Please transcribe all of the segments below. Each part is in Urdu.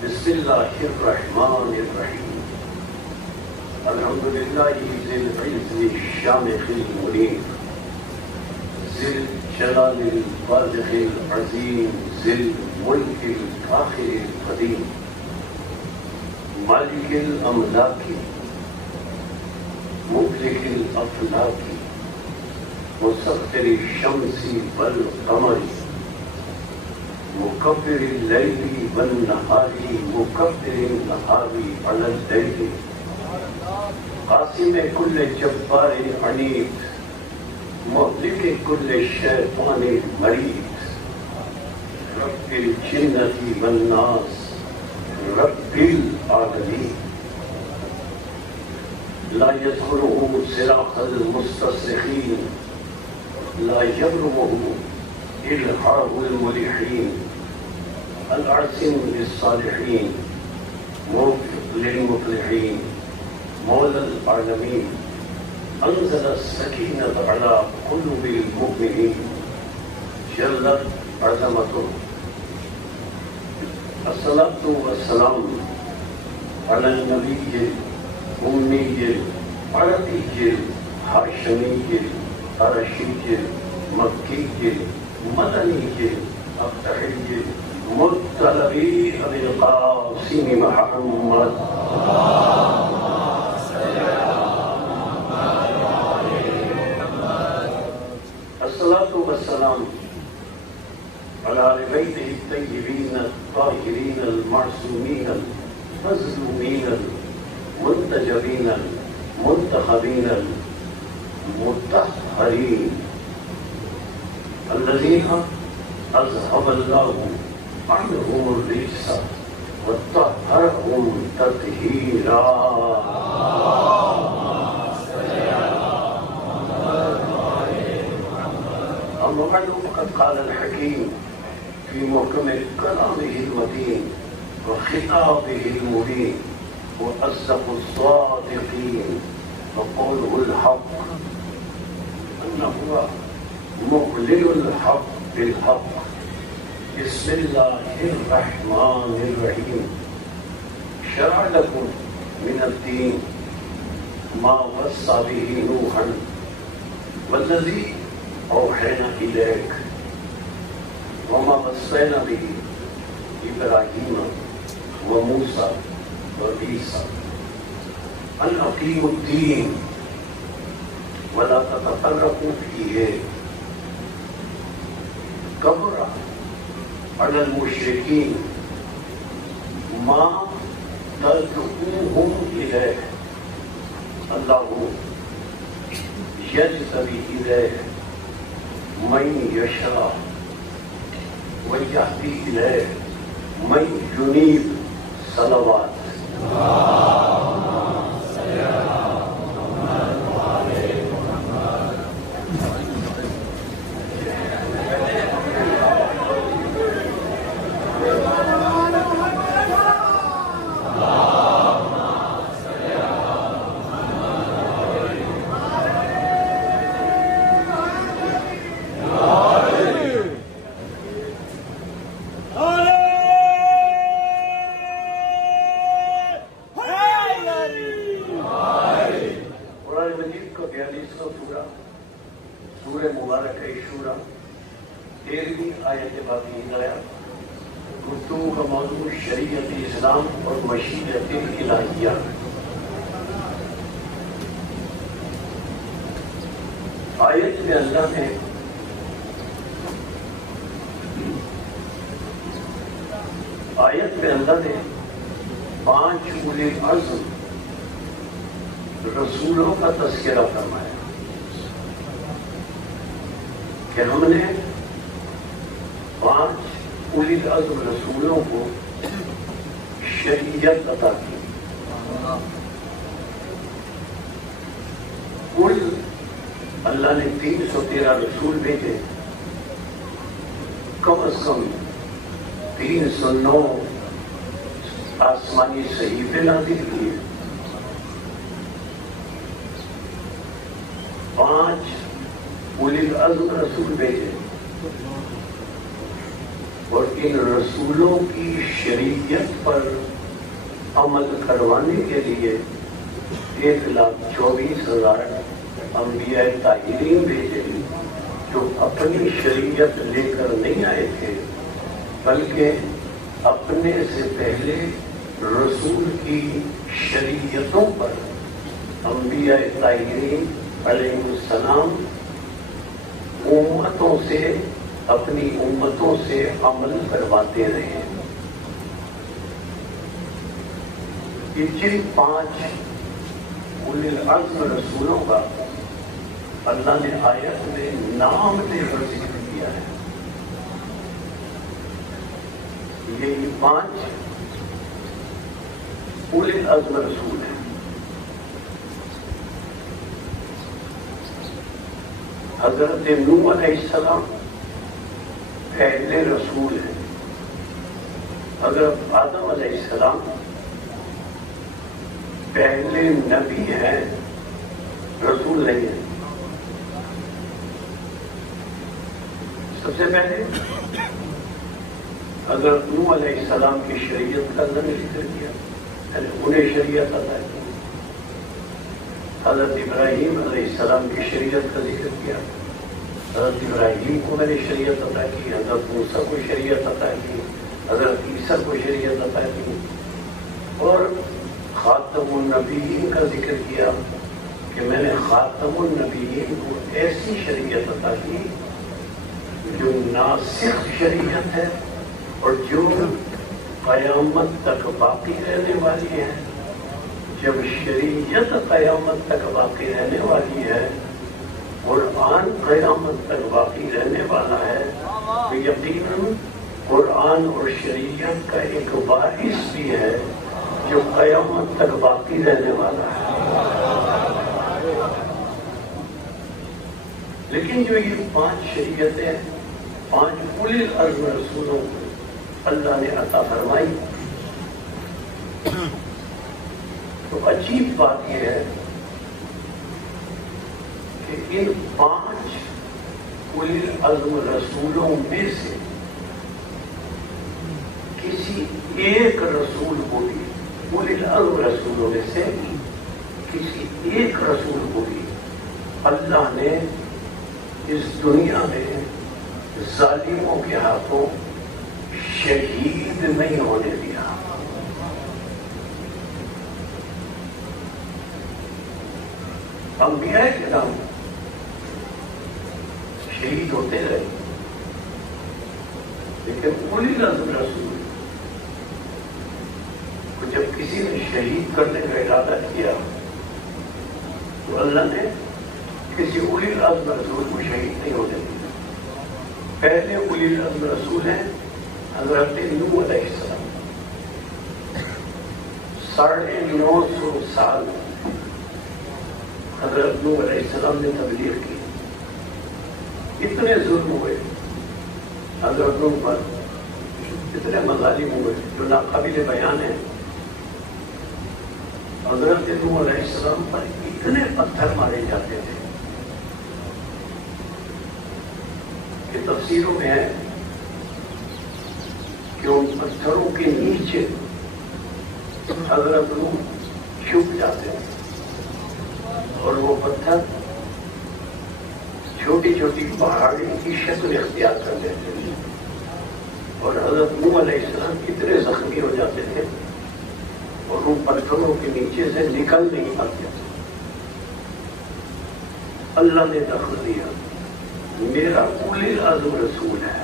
بسم اللہ الرحمن الرحیم الحمدللہ ذی العز الشامخ المنیر ذی الجلال البارق العظیم ذی الملک الفاخر القدیم مالک الاملاک مملک الافلاک مسخر الشمس والقمر مكبر الليل والنهار مكبر النهار على الليل قاسم كل جبار عنيد مهلك كل شيطان مريد رب الجنة والناس رب العالمين لا يدخله صراط المستصرخين لا يبلغه إلحاق الملحين العاصم للصالحين موفق للمفلحين مولى العالمين أنزل السكينة على قلوب المؤمنين جلت عظمته الصلاة والسلام على النبي الأمي العربي الهاشمي القرشي المكي مدني الطحي مطلبي أبي القاسم محمد الصلاة والسلام على آل بيته الطيبين الطاهرين المعصومين المظلومين المنتجبين المنتخبين المطهرين الذين أذهب الله عنهم الرجس وطهرهم تطهيرا أما بعد فقد قال الحكيم في محكم كلامه المتين وخطابه المبين وأصدق الصادقين وقوله الحق أنه مخلل الحق بالحق بسم الله الرحمن الرحيم شرع لكم من الدين ما وصى به نوحا والذي أوحينا إليك وما وصينا به إبراهيم وموسى وعيسى أن أقيموا الدين ولا تتفرقوا فيه كبر على المشركين ما تدعوهم إليه الله يجتبي إليه من يشاء ويهدي إليه من ينيب صلوات سورہ مبارک شورا 13ویں آیت باقی ہدایت گفتگو کا موضوع شریعت اسلام اور مشیت الہیہ آیت میں اللہ نے پانچ اولي العزم رسولوں کا تذکرہ فرمایا کہ ہم نے 5 اولي العزم رسولوں کو شریعت عطا کی. کل اللہ نے 313 رسول بھیجے، کم از کم 309 آسمانی صحیفے نازل کیے، 5 اولي العزم رسول بھیجے، اور ان رسولوں کی شریعت پر عمل کروانے کے لیے 1,24,000 انبیاء طاہرین بھیجے جو اپنی شریعت لے کر نہیں آئے تھے، بلکہ اپنے سے پہلے رسول کی شریعتوں پر انبیاء طاہرین علیہ السلام امتوں سے، اپنی امتوں سے عمل کرواتے رہے۔ یہ جن 5 اولي العزم رسولوں کا اللہ نے آیت میں نام لے کر ذکر کیا ہے، یہ 5 اولي العزم رسول ہیں۔ حضرت نوح علیہ السلام پہلے رسول ہیں، حضرت آدم علیہ السلام پہلے نبی ہیں، رسول نہیں ہیں۔ سب سے پہلے حضرت نوح علیہ السلام کی شریعت کا اللہ نے ذکر کیا، انہیں شریعت عطا کی۔ حضرت ابراہیم علیہ السلام کی شریعت کا ذکر کیا، حضرت ابراہیم کو میں نے شریعت عطا کی، حضرت موسیٰ کو شریعت عطا کی، حضرت عیسیٰ کو شریعت عطا کی، اور خاتم النبیین کا ذکر کیا کہ میں نے خاتم النبیین کو ایسی شریعت عطا کی جو ناسخ شریعت ہے اور جو قیامت تک باقی رہنے والی ہے۔ جب شریعت قیامت تک باقی رہنے والی ہے، قرآن قیامت تک باقی رہنے والا ہے، تو یقیناً قرآن اور شریعت کا ایک باعث بھی ہے جو قیامت تک باقی رہنے والا ہے۔ لیکن جو یہ 5 شریعتیں 5 اولي العزم رسولوں کو اللہ نے عطا فرمائی، تو عجیب بات یہ ہے کہ ان 5 اولي العزم رسولوں میں سے کسی ایک رسول کو بھی، اولي العزم رسولوں میں سے کسی ایک رسول کو بھی اللہ نے اس دنیا میں ظالموں کے ہاتھوں شہید نہیں ہونے دیا۔ انبیاء کرام شہید ہوتے رہے، لیکن اولي العزم رسول کو جب کسی نے شہید کرنے کا ارادہ کیا تو اللہ نے کسی اولي العزم رسول کو شہید نہیں ہونے دیا۔ پہلے اولي العزم رسول ہیں حضرت نوح علیہ السلام، 950 سال حضرت نوح علیہ السلام نے تبلیغ کی، اتنے ظلم ہوئے حضرت نوح پر، اتنے مظالم ہوئے جو ناقابل بیان ہیں۔ حضرت نوح علیہ السلام پر اتنے پتھر مارے جاتے تھے کہ تفسیروں میں ہے کہ ان پتھروں کے نیچے حضرت نوح چھپ جاتے ہیں اور وہ پتھر چھوٹی چھوٹی پہاڑی کی شکل اختیار کر لیتے ہیں، اور حضرت نوح علیہ السلام اتنے زخمی ہو جاتے تھے اور ان پتھروں کے نیچے سے نکل نہیں پاتے۔ اللہ نے دخل دیا، میرا اولي العزم رسول ہے۔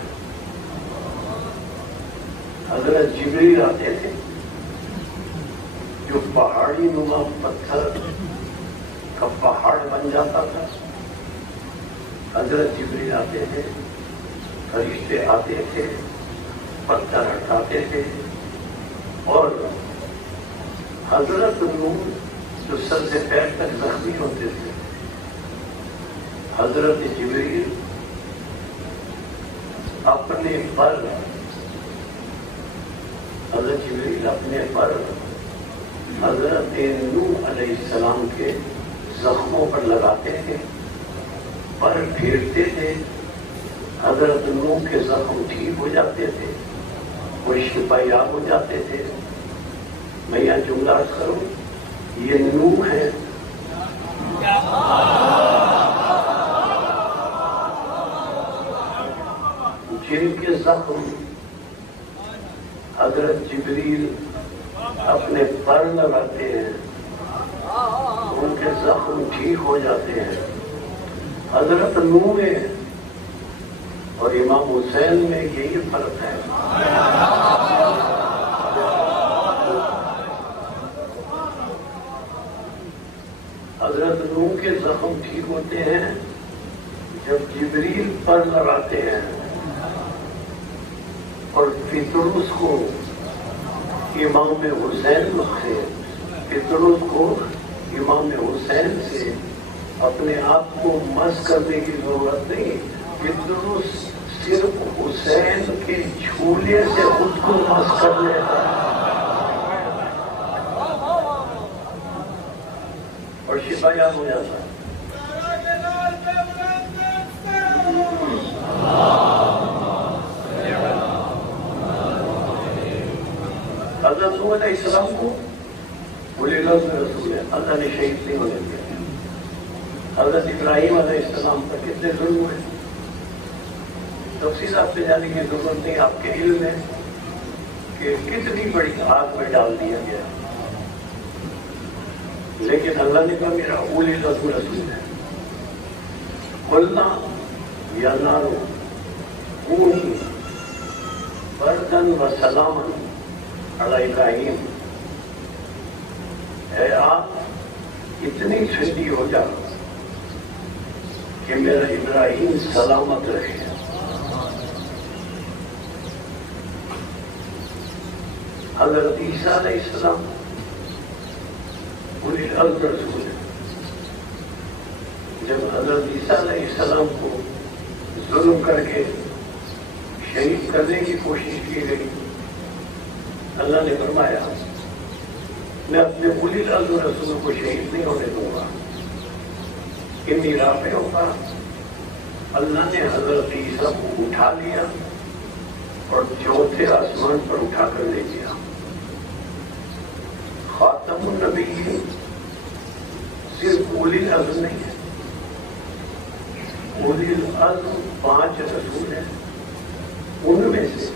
حضرت جبریل آتے تھے جو پہاڑی نما پتھر کا پہاڑ بن جاتا تھا، حضرت جبریل آتے تھے، فرشتے آتے تھے، پتھر ہٹاتے تھے، اور حضرت نوح جو سر سے پیر تک زخمی ہوتے تھے، حضرت جبریل اپنے پر حضرت نوح علیہ السلام کے زخموں پر لگاتے تھے، پر پھیرتے تھے، حضرت نوح کے زخم ٹھیک ہو جاتے تھے، وہ شفا یاب ہو جاتے تھے۔ میں یہاں جملہ عرض کروں، یہ نوح ہے جن کے زخم حضرت جبریل اپنے پر لگاتے ہیں، ان کے زخم ٹھیک ہو جاتے ہیں۔ حضرت نوح میں اور امام حسین میں یہی فرق ہے۔ حضرت نوح کے زخم ٹھیک ہوتے ہیں جب جبریل پر لگاتے ہیں، اور پطرس کو امام حسین سے پطرس کو امام حسین سے اپنے آپ کو مس کرنے کی ضرورت نہیں، پطرس صرف حسین کے جھولے سے خود کو مس کر لیتا اور شفا یاب ہو جاتا ہے۔ حضرت نوح علیہ السلام کو اولی العزم رسول ہے، اللہ نے شہید نہیں ہونے دیا۔ حضرت ابراہیم علیہ السلام پر کتنے ظلم ہوئے، تفصیلات پہ جانے کی ضرورت نہیں، آپ کے علم ہے کہ کتنی بڑی آگ میں ڈال دیا گیا، لیکن اللہ نے کہا میرا اولی العزم رسول ہے۔ قلنا یا نار کونی بردن و سلاما علی ابراہیم، اے آگ اتنی ٹھنڈی ہو جا کہ میرا ابراہیم سلامت رہے۔ حضرت عیسیٰ علیہ السلام اولی العزم رسول ہے۔ جب حضرت عیسیٰ علیہ السلام کو ظلم کر کے شہید کرنے کی کوشش کی گئی، اللہ نے فرمایا میں اپنے اولی العزم رسول کو شہید نہیں ہونے دوں گا، انی رافع ہوگا۔ اللہ نے حضرت عیسیٰ کو اٹھا لیا اور چوتھے آسمان پر اٹھا کر لے گیا۔ خاتم النبی صرف اولی العزم نہیں ہے، اولی العزم 5 رسول ہیں، ان میں سے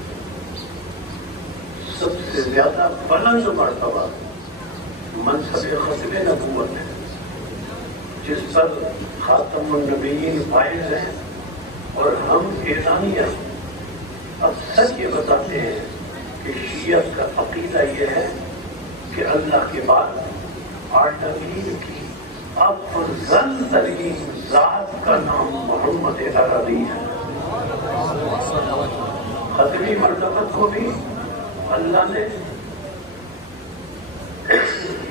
سب سے زیادہ بلند مرتبہ منصب ختم نبوت ہے، جس پر خاتم النبیین فائز ہیں۔ اور ہم اعلانیہ اب سچ یہ بتاتے ہیں کہ شیعت کا عقیدہ یہ ہے کہ اللہ کے بعد عالمین کی افضل ترین ذات کا نام محمد عربی ہے۔ ختمی مرتبت کو بھی اللہ نے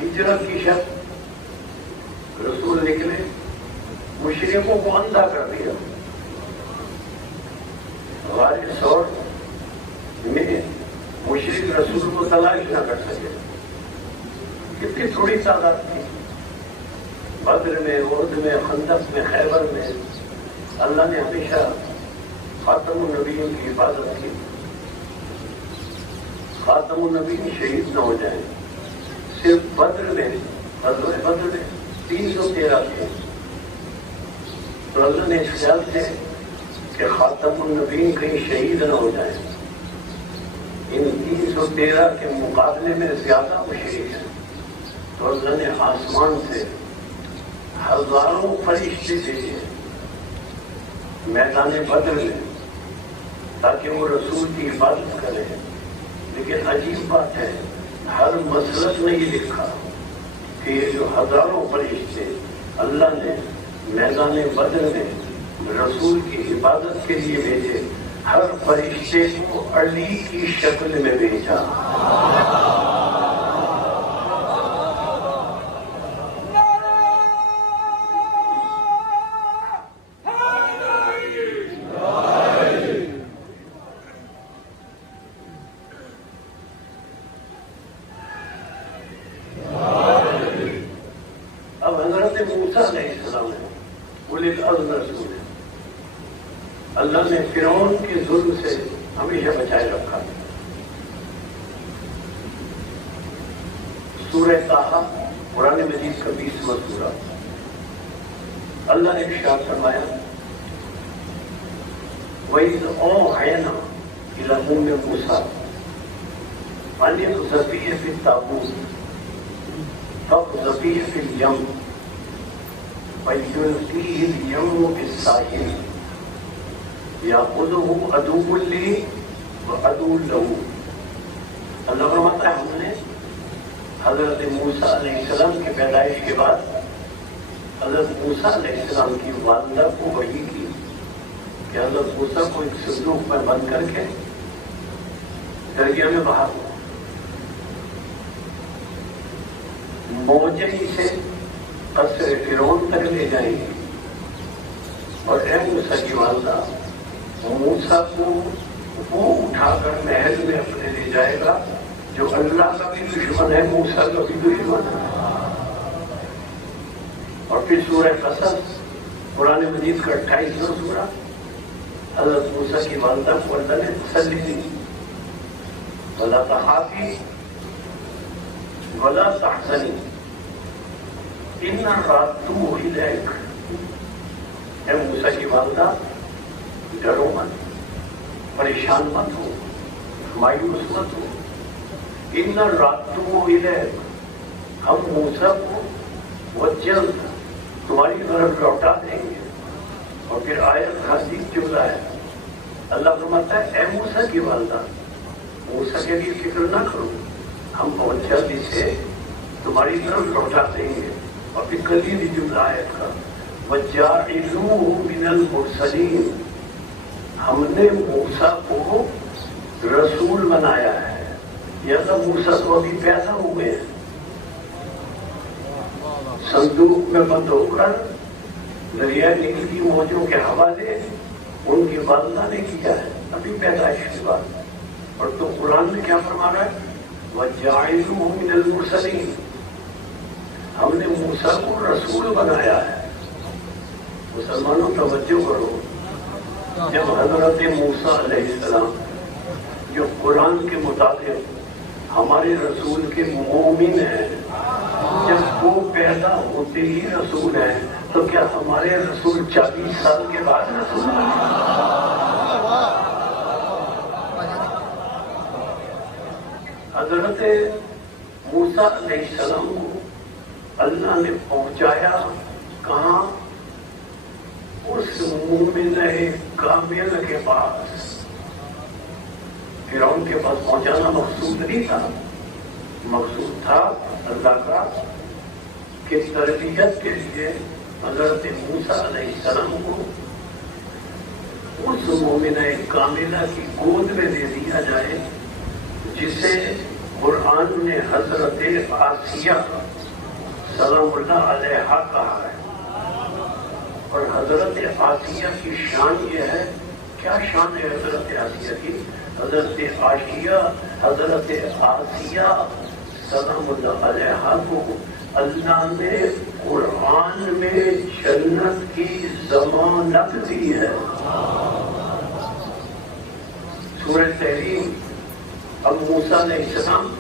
ہجرت کی شرط رسول نکلے، مشرکوں کو اندھا کر دیا۔ غار ثور میں مشرک رسول کو تلاش نہ کر سکے، کتنی تھوڑی تعداد تھی۔ بدر میں، احد میں، خندق میں، خیبر میں اللہ نے ہمیشہ خاتم النبیین کی حفاظت کی، خاتم النبیین شہید نہ ہو جائیں۔ صرف بدر میں، غزوہ بدر میں 313 تھے، تو اللہ نے خیال تھے کہ خاتم النبیین کہیں شہید نہ ہو جائیں۔ ان 313 کے مقابلے میں زیادہ مشرک ہیں، تو اللہ نے آسمان سے ہزاروں فرشتے بھیجے میدان بدر میں تاکہ وہ رسول کی حفاظت کریں۔ لیکن عجیب بات ہے، ہر مسلک نے یہ لکھا کہ یہ جو ہزاروں فرشتے اللہ نے میدان بدر میں رسول کی حفاظت کے لیے بھیجے، ہر فرشتے کو علی کی شکل میں بھیجا۔ اللہ نے فرعون کے ظلم سے ہمیشہ بچائے رکھا. سورہ طٰہٰ قرآن مجید کا 20واں سورہ. اللہ نے ارشاد فرمایا وَإِذْ أَوْحَيْنَا إِلَىٰ أُمِّ مُوسَىٰ أَنِ اقْذَفِيهِ فِي التَّابُوتِ فَاقْذَفِيهِ فِي الْيَمِّ فَلْيُلْقِهِ الْيَمُّ بِالسَّاحِلِ يَأْخُذُهُ عَدُوٌّ لِّي وَعَدُوٌّ لَّهُ. اللہ فرماتا ہے ہم نے حضرت موسیٰ علیہ السلام کی پیدائش کے بعد حضرت موسیٰ علیہ السلام کی والدہ کو وحی کی کہ حضرت موسیٰ کو ایک صندوق میں بند کر کے دریا میں بہا دو. موجیں سے قصر فرعون تک لے جائیں گے اور اے موسیٰ کی والدہ موسیٰ کو وہ اٹھا کر محل میں اپنے لے جائے گا جو اللہ کا بھی دشمن ہے موسیٰ کا بھی دشمن ہے. اور پھر سورہ قصص قرآن مجید کا 28واں سورہ حضرت موسیٰ کی والدہ کو اللہ نے تسلی دی وَلَا تَخَافِي وَلَا تَحْزَنِي إِنَّا رَادُّوهُ إِلَيْكَ. اے موسیٰ کی والدہ ڈرو مت, پریشان مت ہو, مایوس مت ہو. إِنَّا رَادُّوهُ إِلَيْكَ, ہم موسیٰ کو وہ جلد تمہاری طرف لوٹا دیں گے. اور پھر آیت حدیث جملہ ہے اللہ فرماتا ہے اے موسیٰ کی والدہ موسیٰ کے لیے فکر نہ کرو, ہم بہت جلد اسے تمہاری طرف لوٹا دیں گے. اور پھر کلیدی جملہ آیت کا وَجَاعِلُوهُ مِنَ الْمُرْسَلِينَ, ہم نے موسیٰ کو رسول بنایا ہے. یا تو موسیٰ تو ابھی پیدا ہوئے ہیں, صندوق میں بند ہو کر دریائے نیل کی موجوں کے حوالے ان کی والدہ نے کیا ہے ابھی پیدائش کے بعد. اور تو قرآن میں کیا فرما رہا ہے وَجَاعِلُوهُ مِنَ الْمُرْسَلِينَ, ہم نے موسیٰ کو رسول بنایا ہے. مسلمانوں توجہ کرو, جب حضرت موسیٰ علیہ السلام جو قرآن کے مطابق ہمارے رسول کے مومن ہیں, جب وہ پیدا ہوتے ہی رسول ہیں تو کیا ہمارے رسول 40 سال کے بعد رسول ہیں؟ حضرت موسیٰ علیہ السلام کو اللہ نے پہنچایا کہاں؟ اس مومن کامل کے پاس. فرعون کے پاس پہنچانا مقصود نہیں تھا, مقصود تھا اللہ کا کہ تربیت کے لیے حضرت موسیٰ علیہ السلام کو اس مومنہ کاملہ کی گود میں دے دیا جائے جسے قرآن نے حضرت آسیہ سلام اللہ علیہا کہا ہے. اور حضرت آسیہ کی شان یہ ہے, کیا شان ہے حضرت آسیہ کی؟ حضرت آسیہ سلام اللہ علیہا کو اللہ نے قرآن میں جنت کی ضمانت دی ہے. سورہ تحریم اب موسیٰ علیہ السلام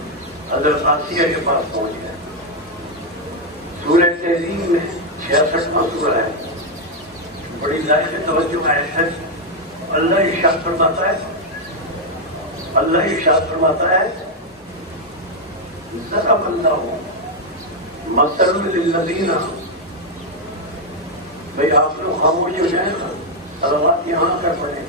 حضرت آسیہ کے پاس پہنچ گئے. سورہ تحریم میں 66واں سورہ ہے, بڑی لائق توجہ ہے. اللہ ارشاد فرماتا ہے, اللہ ارشاد فرماتا ہے ضرب اللہ مثل للذین, بھئی آپ لوگ خاموش ہو جائیں نا, صلوات یہاں کر پڑھیں.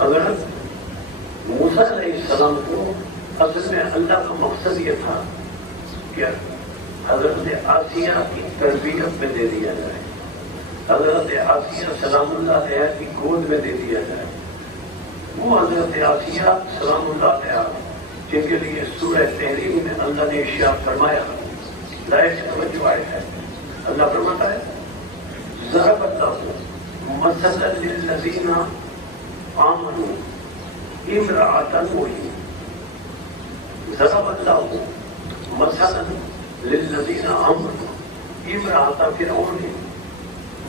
حضرت موسیٰ علیہ السلام کو اصل میں اللہ کا مقصد یہ تھا کہ حضرت آسیہ کی تربیت میں دے دیا جائے, حضرت آسیہ سلام اللہ علیہ کی گود میں دے دیا جائے. وہ حضرت آسیہ سلام اللہ علیہ جن کے لیے سورہ تحریم میں اللہ نے ارشاد فرمایا, لائق توجہ ہے. اللہ فرماتا ہے ضرب اللہ مثلا للذین آمنوا امرأة نوح ضرب الله مثلا للذین آمنوا امرأة فرعون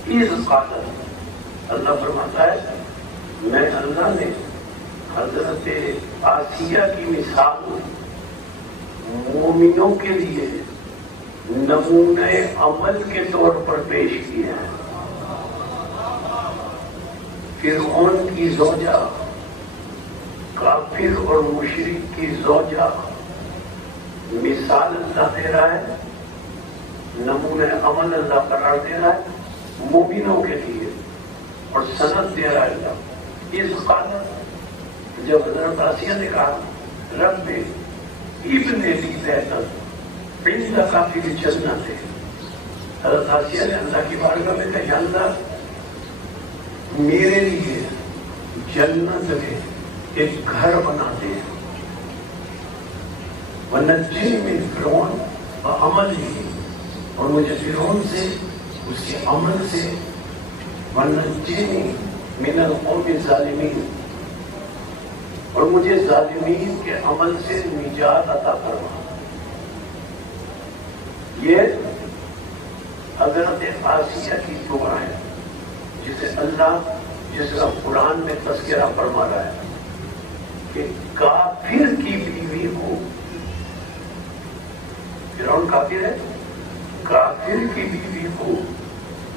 اذ قالت، اللہ فرماتا ہے میں اللہ نے حضرت آسیہ کی مثال مومنوں کے لیے نمونہ عمل کے طور پر پیش کیا ہے۔ فرعون کی زوجہ، کافر اور مشرک کی زوجہ، مثال اللہ دے رہا ہے، نمونہ عمل اللہ قرار دے رہا ہے مومنوں کے لیے، اور سند دے رہا ہے اللہ۔ اس قالت، جب حضرت آسیہ نے کہا رب ابن لی بیتا عندک فی الجنت، حضرت آسیہ نے اللہ کی بارگاہ میں کہا یا اللہ میرے لیے جنت میں ایک گھر بنا دے، ونجنی من فرعون وعملہ، اور مجھے فرعون سے اس کے عمل سے، ونجنی من القوم الظالمین، اور مجھے ظالمین کے عمل سے نجات عطا فرما۔ یہ حضرت آسیہ کی دعا ہے جسے اللہ جس کا قرآن میں تذکرہ فرما رہا ہے کہ کافر کی بیوی کو، فرعون کافر ہے، کافر کی بیوی کو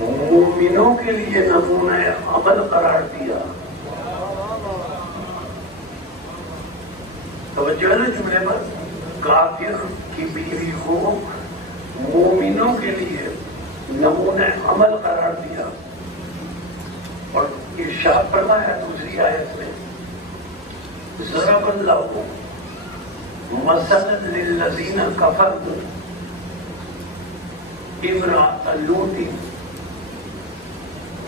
مومنوں کے لیے نمونہ عمل قرار دیا۔ توجہ ہے نا جملے پر، کافر کی بیوی کو مومنوں کے لیے نمونہ عمل قرار دیا، اور ارشاد فرمایا دوسری آیت میں ضرب اللہ مثلا للذین کفروا امرأة لوط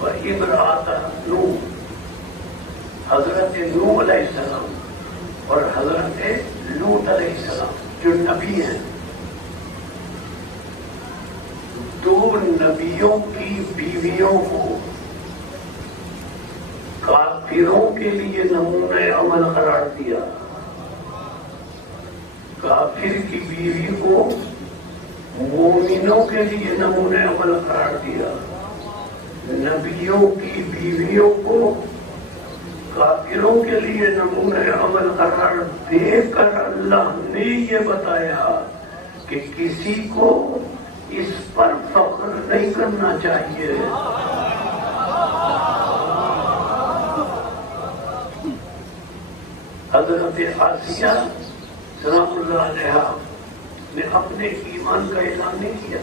و امرأة نوح، حضرت نوح علیہ السلام اور حضرت لوط علیہ السلام جو نبی ہیں، دو نبیوں کی بیویوں کو کافروں کے لیے نمونہ عمل قرار دیا۔ کافر کی بیوی کو مومنوں کے لیے نمونہ عمل قرار دیا، نبیوں کی بیویوں کو کافروں کے لیے نمونہ عمل قرار دے کر اللہ نے یہ بتایا کہ کسی کو اس پر فخر نہیں کرنا چاہیے۔ حضرت آسیہ سلام اللہ علیہا نے اپنے ایمان کا اعلان نہیں کیا،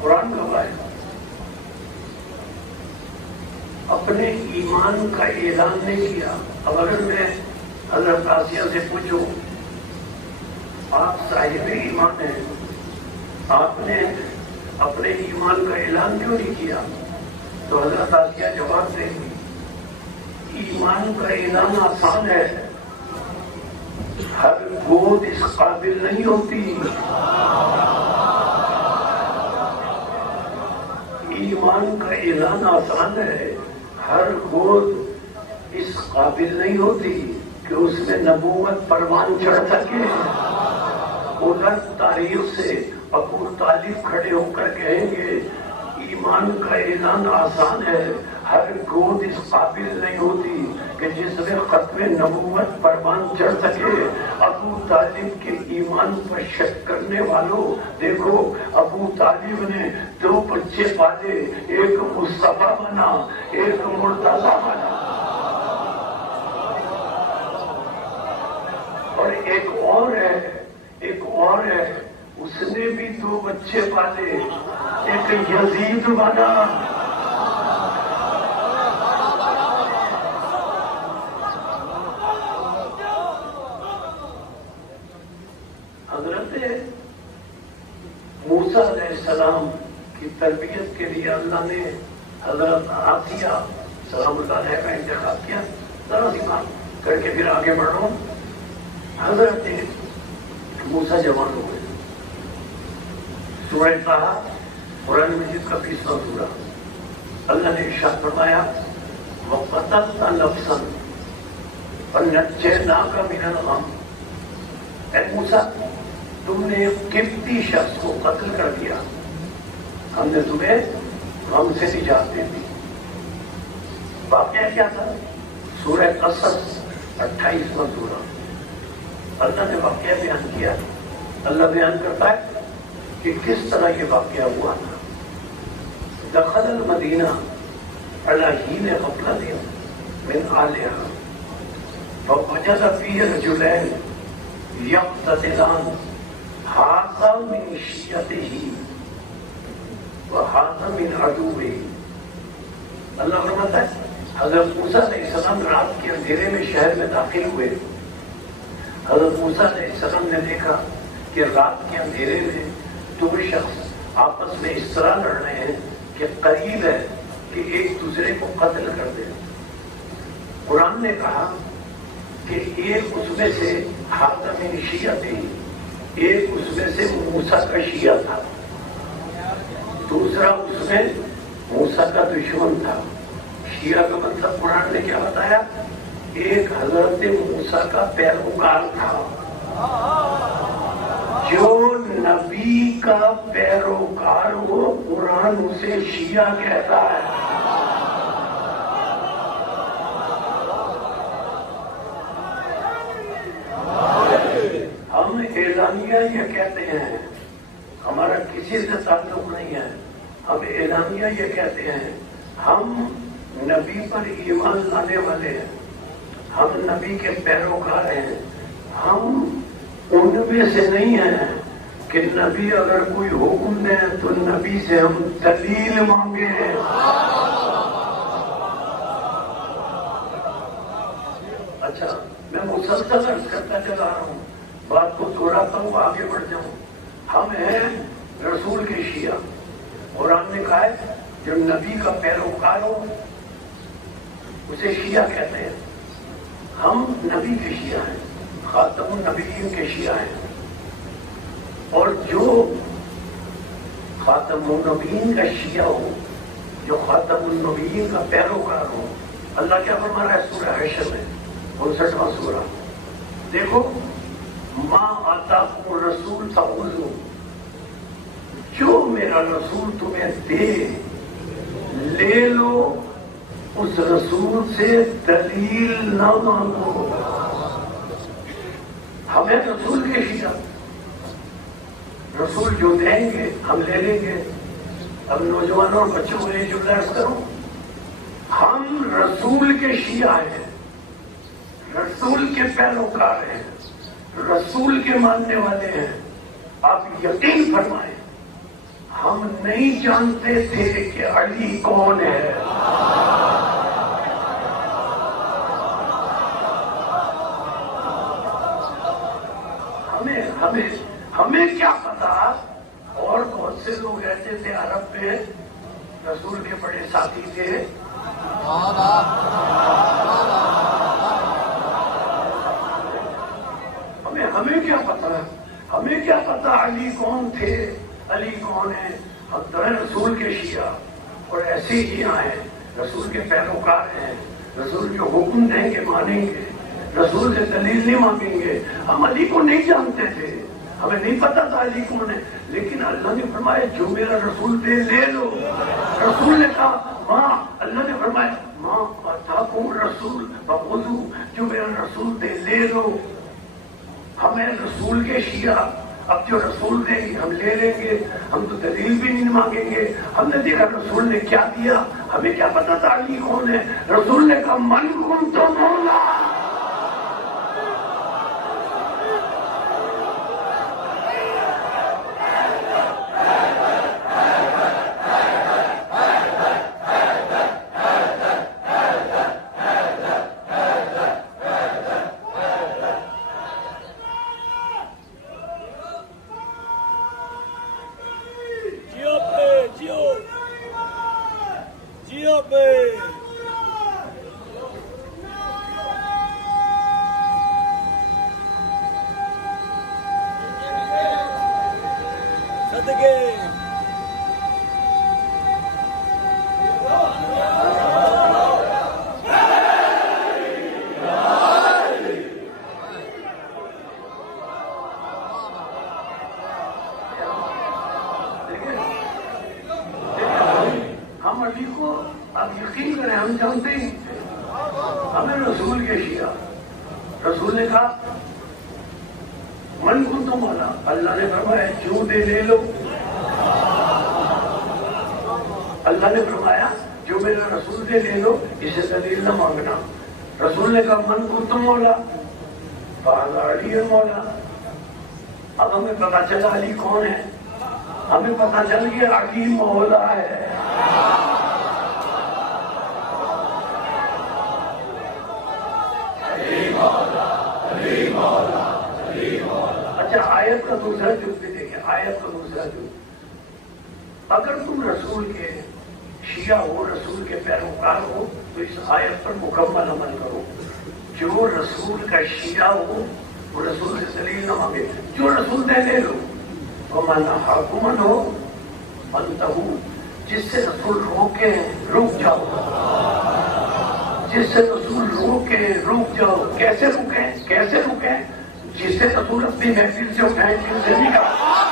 قرآن گواہ ہے، اپنے ایمان کا اعلان نہیں کیا۔ اب اگر میں حضرت آسیہ سے پوچھوں آپ صاحب ایمان ہیں، آپ نے اپنے ایمان کا اعلان کیوں نہیں کیا، تو حضرت آسیہ جواب دیں گی ایمان کا اعلان آسان ہے، ہر گود اس قابل نہیں ہوتی۔ ایمان کا اعلان آسان ہے، ہر گود اس قابل نہیں ہوتی کہ اس میں نبوت پروان چڑھ سکے۔ الٹ تاریخ سے ابو طالب کھڑے ہو کر کہیں گے ایمان کا اعلان آسان ہے، ہر گود اس قابل نہیں ہوتی کہ جس میں ختم نبوت پروان چڑھ سکے۔ ابو طالب کے ایمان پر شک کرنے والوں، دیکھو ابو طالب نے 2 بچے پالے، ایک مصطفیٰ بنا، ایک مرتضیٰ بنا، اور ایک اور ہے اس نے بھی 2 بچے پالے، ایک یزید بنا۔ حضرت موسیٰ علیہ السلام کی تربیت کے لیے اللہ نے حضرت آسیہ سلام اللہ علیہ کا انتخاب کیا۔ ذرا سی بات کر کے پھر آگے بڑھ رہا ہوں۔ حضرت موسیٰ جوان ہو گئے، سورہ طٰہٰ قرآن مجید کا 20واں سورہ، اللہ نے ارشاد فرمایا وقتلت نفسا فنجیناک من الغم، اے موسیٰ تم نے ایک قبطی شخص کو قتل کر دیا، ہم نے تمہیں غم سے نجات دے دی۔ واقعہ کیا تھا؟ سورہ قصص 28واں سورہ، اللہ نے واقعہ بیان کیا۔ اللہ بیان کرتا ہے کہ کس طرح یہ واقعہ ہوا تھا۔ دخل المدینہ علی حین غفلۃ من اہلہا فوجد فیہ رجلین یقتتلان ھذا من شیعتہ وھذا من عدوہ۔ اللہ فرماتا ہے حضرت موسیٰ علیہ السلام رات کے اندھیرے میں شہر میں داخل ہوئے۔ حضرت موسیٰ علیہ السلام نے دیکھا کہ رات کے اندھیرے میں دو شخص آپس میں اس طرح لڑ رہے ہیں کہ قریب ہے کہ ایک دوسرے کو قتل کر دیں۔ قرآن نے کہا کہ ایک اس میں سے ھذا من شیعتہ، ایک اس میں سے موسیٰ کا شیعہ تھا، دوسرا اس میں موسیٰ کا دشمن تھا۔ شیعہ کا مطلب قرآن نے کیا بتایا؟ ایک حضرت موسیٰ کا پیروکار تھا۔ جو نبی کا پیروکار ہو قرآن اسے شیعہ کہتا ہے۔ ہم اعلانیہ یہ کہتے ہیں، ہمارا کسی سے تعلق نہیں ہے، ہم اعلانیہ یہ کہتے ہیں ہم نبی پر ایمان لانے والے ہیں، ہم نبی کے پیروکار ہیں، ہم ان میں سے نہیں ہیں کہ نبی اگر کوئی حکم دے تو نبی سے ہم دلیل مانگے۔ اچھا میں مسلسل عرض کرتا چلا رہا ہوں، بات کو دوہراتا ہوں، آگے بڑھ جاؤں۔ ہم ہیں رسول کے شیعہ۔ قرآن نے کہا ہے جو نبی کا پیروکار ہو اسے شیعہ کہتے ہیں۔ ہم نبی کے شیعہ ہیں، خاتم النبیین کے شیعہ ہیں، اور جو خاتم النبیین کا شیعہ ہو، جو خاتم النبیین کا پیروکار ہو، اللہ کیا فرما رہا ہے سورہ حشر میں 59واں سورہ؟ دیکھو ما آتاکم الرسول فخذوہ، جو میرا رسول تمہیں دے لے لو، اس رسول سے دلیل نہ مانگو۔ ہمیں رسول کے شیعہ، رسول جو دیں گے ہم لے لیں گے۔ اب نوجوانوں اور بچوں کو یہ جملہ عرض کروں، ہم رسول کے شیعہ ہیں، رسول کے پیروکار ہیں، رسول کے ماننے والے ہیں۔ آپ یقین فرمائیں ہم نہیں جانتے تھے کہ علی کون ہے۔ ہمیں کیا پتا، اور بہت سے لوگ رہتے تھے عرب میں، رسول کے بڑے ساتھی تھے۔ ہمیں کیا پتا، ہمیں کیا پتا علی کون تھے، علی کون ہے؟ ہم تو ہیں رسول کے شیعہ، اور ایسے ہی آئے رسول کے پیروکار ہیں۔ رسول جو حکم دیں گے مانیں گے، رسول سے دلیل نہیں مانگیں گے۔ ہم علی کو نہیں جانتے تھے، ہمیں نہیں پتا تھا علی کون ہے، لیکن اللہ نے فرمایا جو میرا رسول دے لے لو۔ رسول نے کہا ماں، اللہ نے فرمایا ماں آتاکم الرسول فخذوہ، جو میرا رسول دے لے لو۔ ہمیں رسول کے شیعہ، اب جو رسول دیں گے ہم لے لیں گے، ہم تو دلیل بھی نہیں مانگیں گے۔ ہم نے دیکھا رسول نے کیا دیا، ہمیں کیا پتا تھا علی کون ہے؟ رسول نے کہا من کنت مولا۔ علی کو آپ یقین کریں ہم جانتے ہی تھے، ہمیں رسول کے شیعہ، رسول نے کہا من کنت مولا، اللہ نے فرمایا جو دے لے لو، اللہ نے فرمایا جو میرا رسول دے لے لو، اسے دلیل نہ مانگنا۔ رسول نے کہا من کنت مولا فہذا علی مولا۔ اب ہمیں پتا چلا علی کون ہے، ہمیں پتا چل گیا علی مولا ہے۔ اچھا آیت کا دوسرا جز بھی دیکھیں، آیت کا دوسرا جز، اگر تم رسول کے شیعہ ہو، رسول کے پیروکار ہو تو اس آیت پر مکمل عمل کرو۔ جو رسول کا شیعہ ہو وہ رسول سے دلیل نہ مانگے، جو رسول دے لے لو۔ ومن حاکمن ہو انتہو، جس سے رسول روکے رک جاؤ، جس سے رسول روکے رک جاؤ۔ کیسے رکیں؟ کیسے رکیں؟ جس سے رسول اپنی محفل سے اٹھائیں، جن سے نہیں کہا۔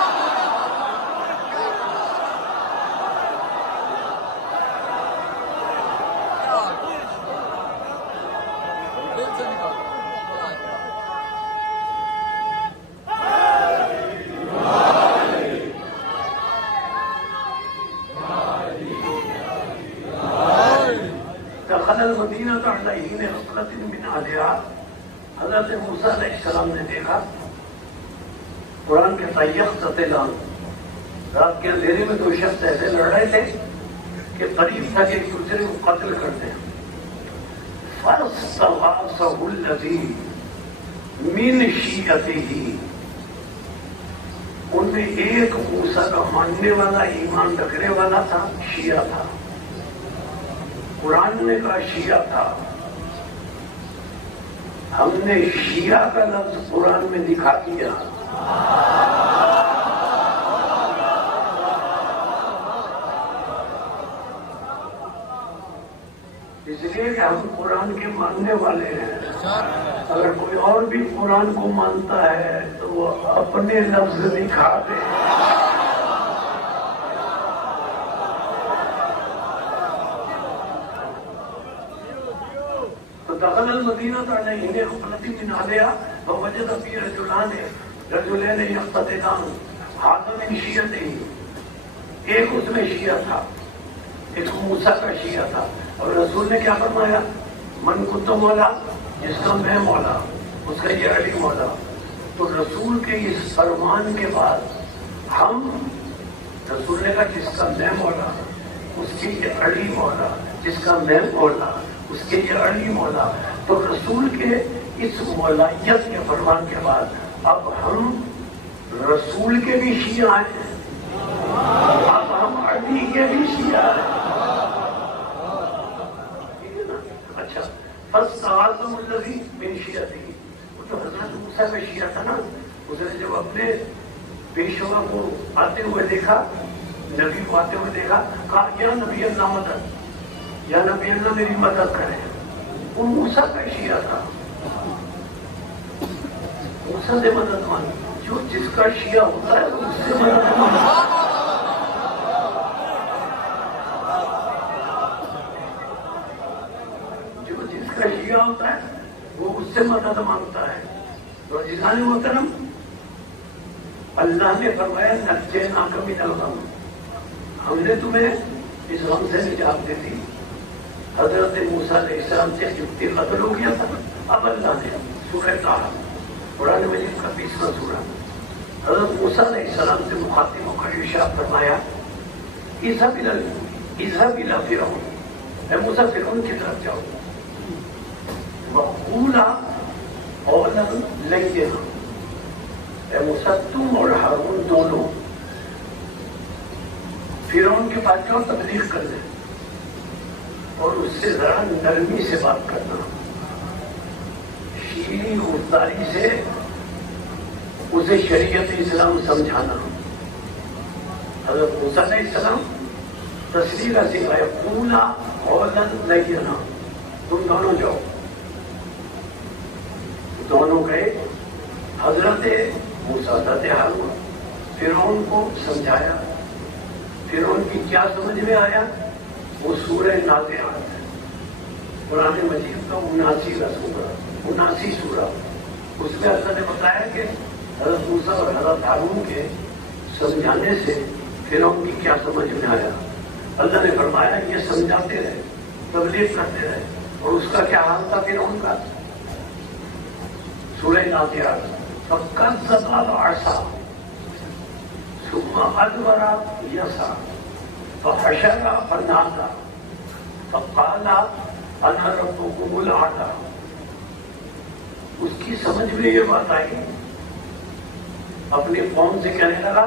حضرت موسیٰ علیہ السلام نے دیکھا، قرآن کہتا ہے یقتتلان، رات کے اندھیرے میں دو شخص ایسے لڑ رہے تھے کہ قریب تھا کہ ایک دوسرے کو قتل کرتے ہیں۔ فاستغاثه الذی من شیعته، ان میں ایک موسیٰ کا ماننے والا، ایمان رکھنے والا تھا، شیعہ تھا، قرآن نے کہا شیعہ تھا۔ ہم نے شیعہ کا لفظ قرآن میں دکھا دیا۔ اس لیے کہ ہم قرآن کے ماننے والے ہیں۔ اگر کوئی اور بھی قرآن کو مانتا ہے تو وہ اپنے لفظ دکھا دے۔ دخل المدینہ علیہ غفلۃ من اہلہا فوجد فیہ رجلین یقتتلان ھذا من شیعتہ، ایک اس میں شیعہ تھا، ایک موسیٰ کا شیعہ تھا، اور رسول نے کیا فرمایا؟ من کنت مولا، جس کا میں مولا اس کا یہ علی مولا۔ تو رسول کے اس فرمان کے بعد ہم، رسول نے کہا جس کا میں مولا اس کے یہ علی مولا، جس کا میں مولا اس کے یہ علی مولا۔ تو رسول کے اس مولائیت کے فرمان کے بعد اب ہم رسول کے بھی شیعہ ہیں، اب ہم علی کے بھی شیعہ ہیں۔ اچھا فاستغاثہ الذی من شیعتہ، وہ تو حضرت موسیٰ کا شیعہ تھا نا، اس نے جب اپنے پیشوا کو آتے ہوئے دیکھا، نبی کو آتے ہوئے دیکھا، کہا یا نبی اللہ مدد، یا نبی اللہ میری مدد کرے۔ وہ موسیٰ کا شیعہ تھا، موسیٰ سے مدد مانگی۔ جو جس کا شیعہ ہوتا ہے اس سے مدد مانگتا ہے۔ جو جس کا شیعہ ہوتا ہے وہ اس سے مدد مانگتا ہے۔ تو عزیزان محترم، اللہ نے فرمایا نجیناک من الغم، ہم نے تمہیں اس غم سے نجات دے دی۔ حضرت موسیٰ علیہ السلام سے جبتی قتل ہو گیا تھا، اب اللہ نے سورہ طٰہٰ، قرآن مجید کا 20واں سورہ، حضرت موسیٰ علیہ السلام سے مخاطب ہو کر ارشاد فرمایا اذهب الى فرعون، اے موسیٰ فرعون کی طرف جاؤ، وقولا قولا لینا، اے موسیٰ تم اور ہارون دونوں فرعون کے پاس جاؤ، تبلیغ کر دیں اور اس سے ذرا نرمی سے بات کرنا، شیریں گفتاری سے اسے شریعت اسلام سمجھانا۔ حضرت موسیٰ علیہ السلام تصریح کا سکھایا، قولا قولا لینا، تم دونوں جاؤ۔ دونوں گئے، حضرت موسیٰ، حضرت ہارون، فرعون کو سمجھایا۔ فرعون کی کیا سمجھ میں آیا؟ وہ سورہ نازعات ہے، قرآن مجید کا 79واں سورہ، 79 سورہ۔ اس میں اللہ نے بتایا کہ حضرت موسیٰ اور حضرت ہارون کے سمجھانے سے فرعون کی کیا سمجھ میں آیا۔ اللہ نے فرمایا یہ سمجھاتے رہے، تبلیغ کرتے رہے، اور اس کا کیا حال تھا فرعون کا؟ سورہ نازعات، فَكَذَّبَ وَعَصَىٰ ثُمَّ أَدْبَرَ يَسْعَىٰ فَحَشَرَ فَنَادَىٰ فَقَالَ أَنَا رَبُّكُمُ الْأَعْلَىٰ۔ اس کی سمجھ میں یہ بات آئی، اپنی قوم سے کہنے لگا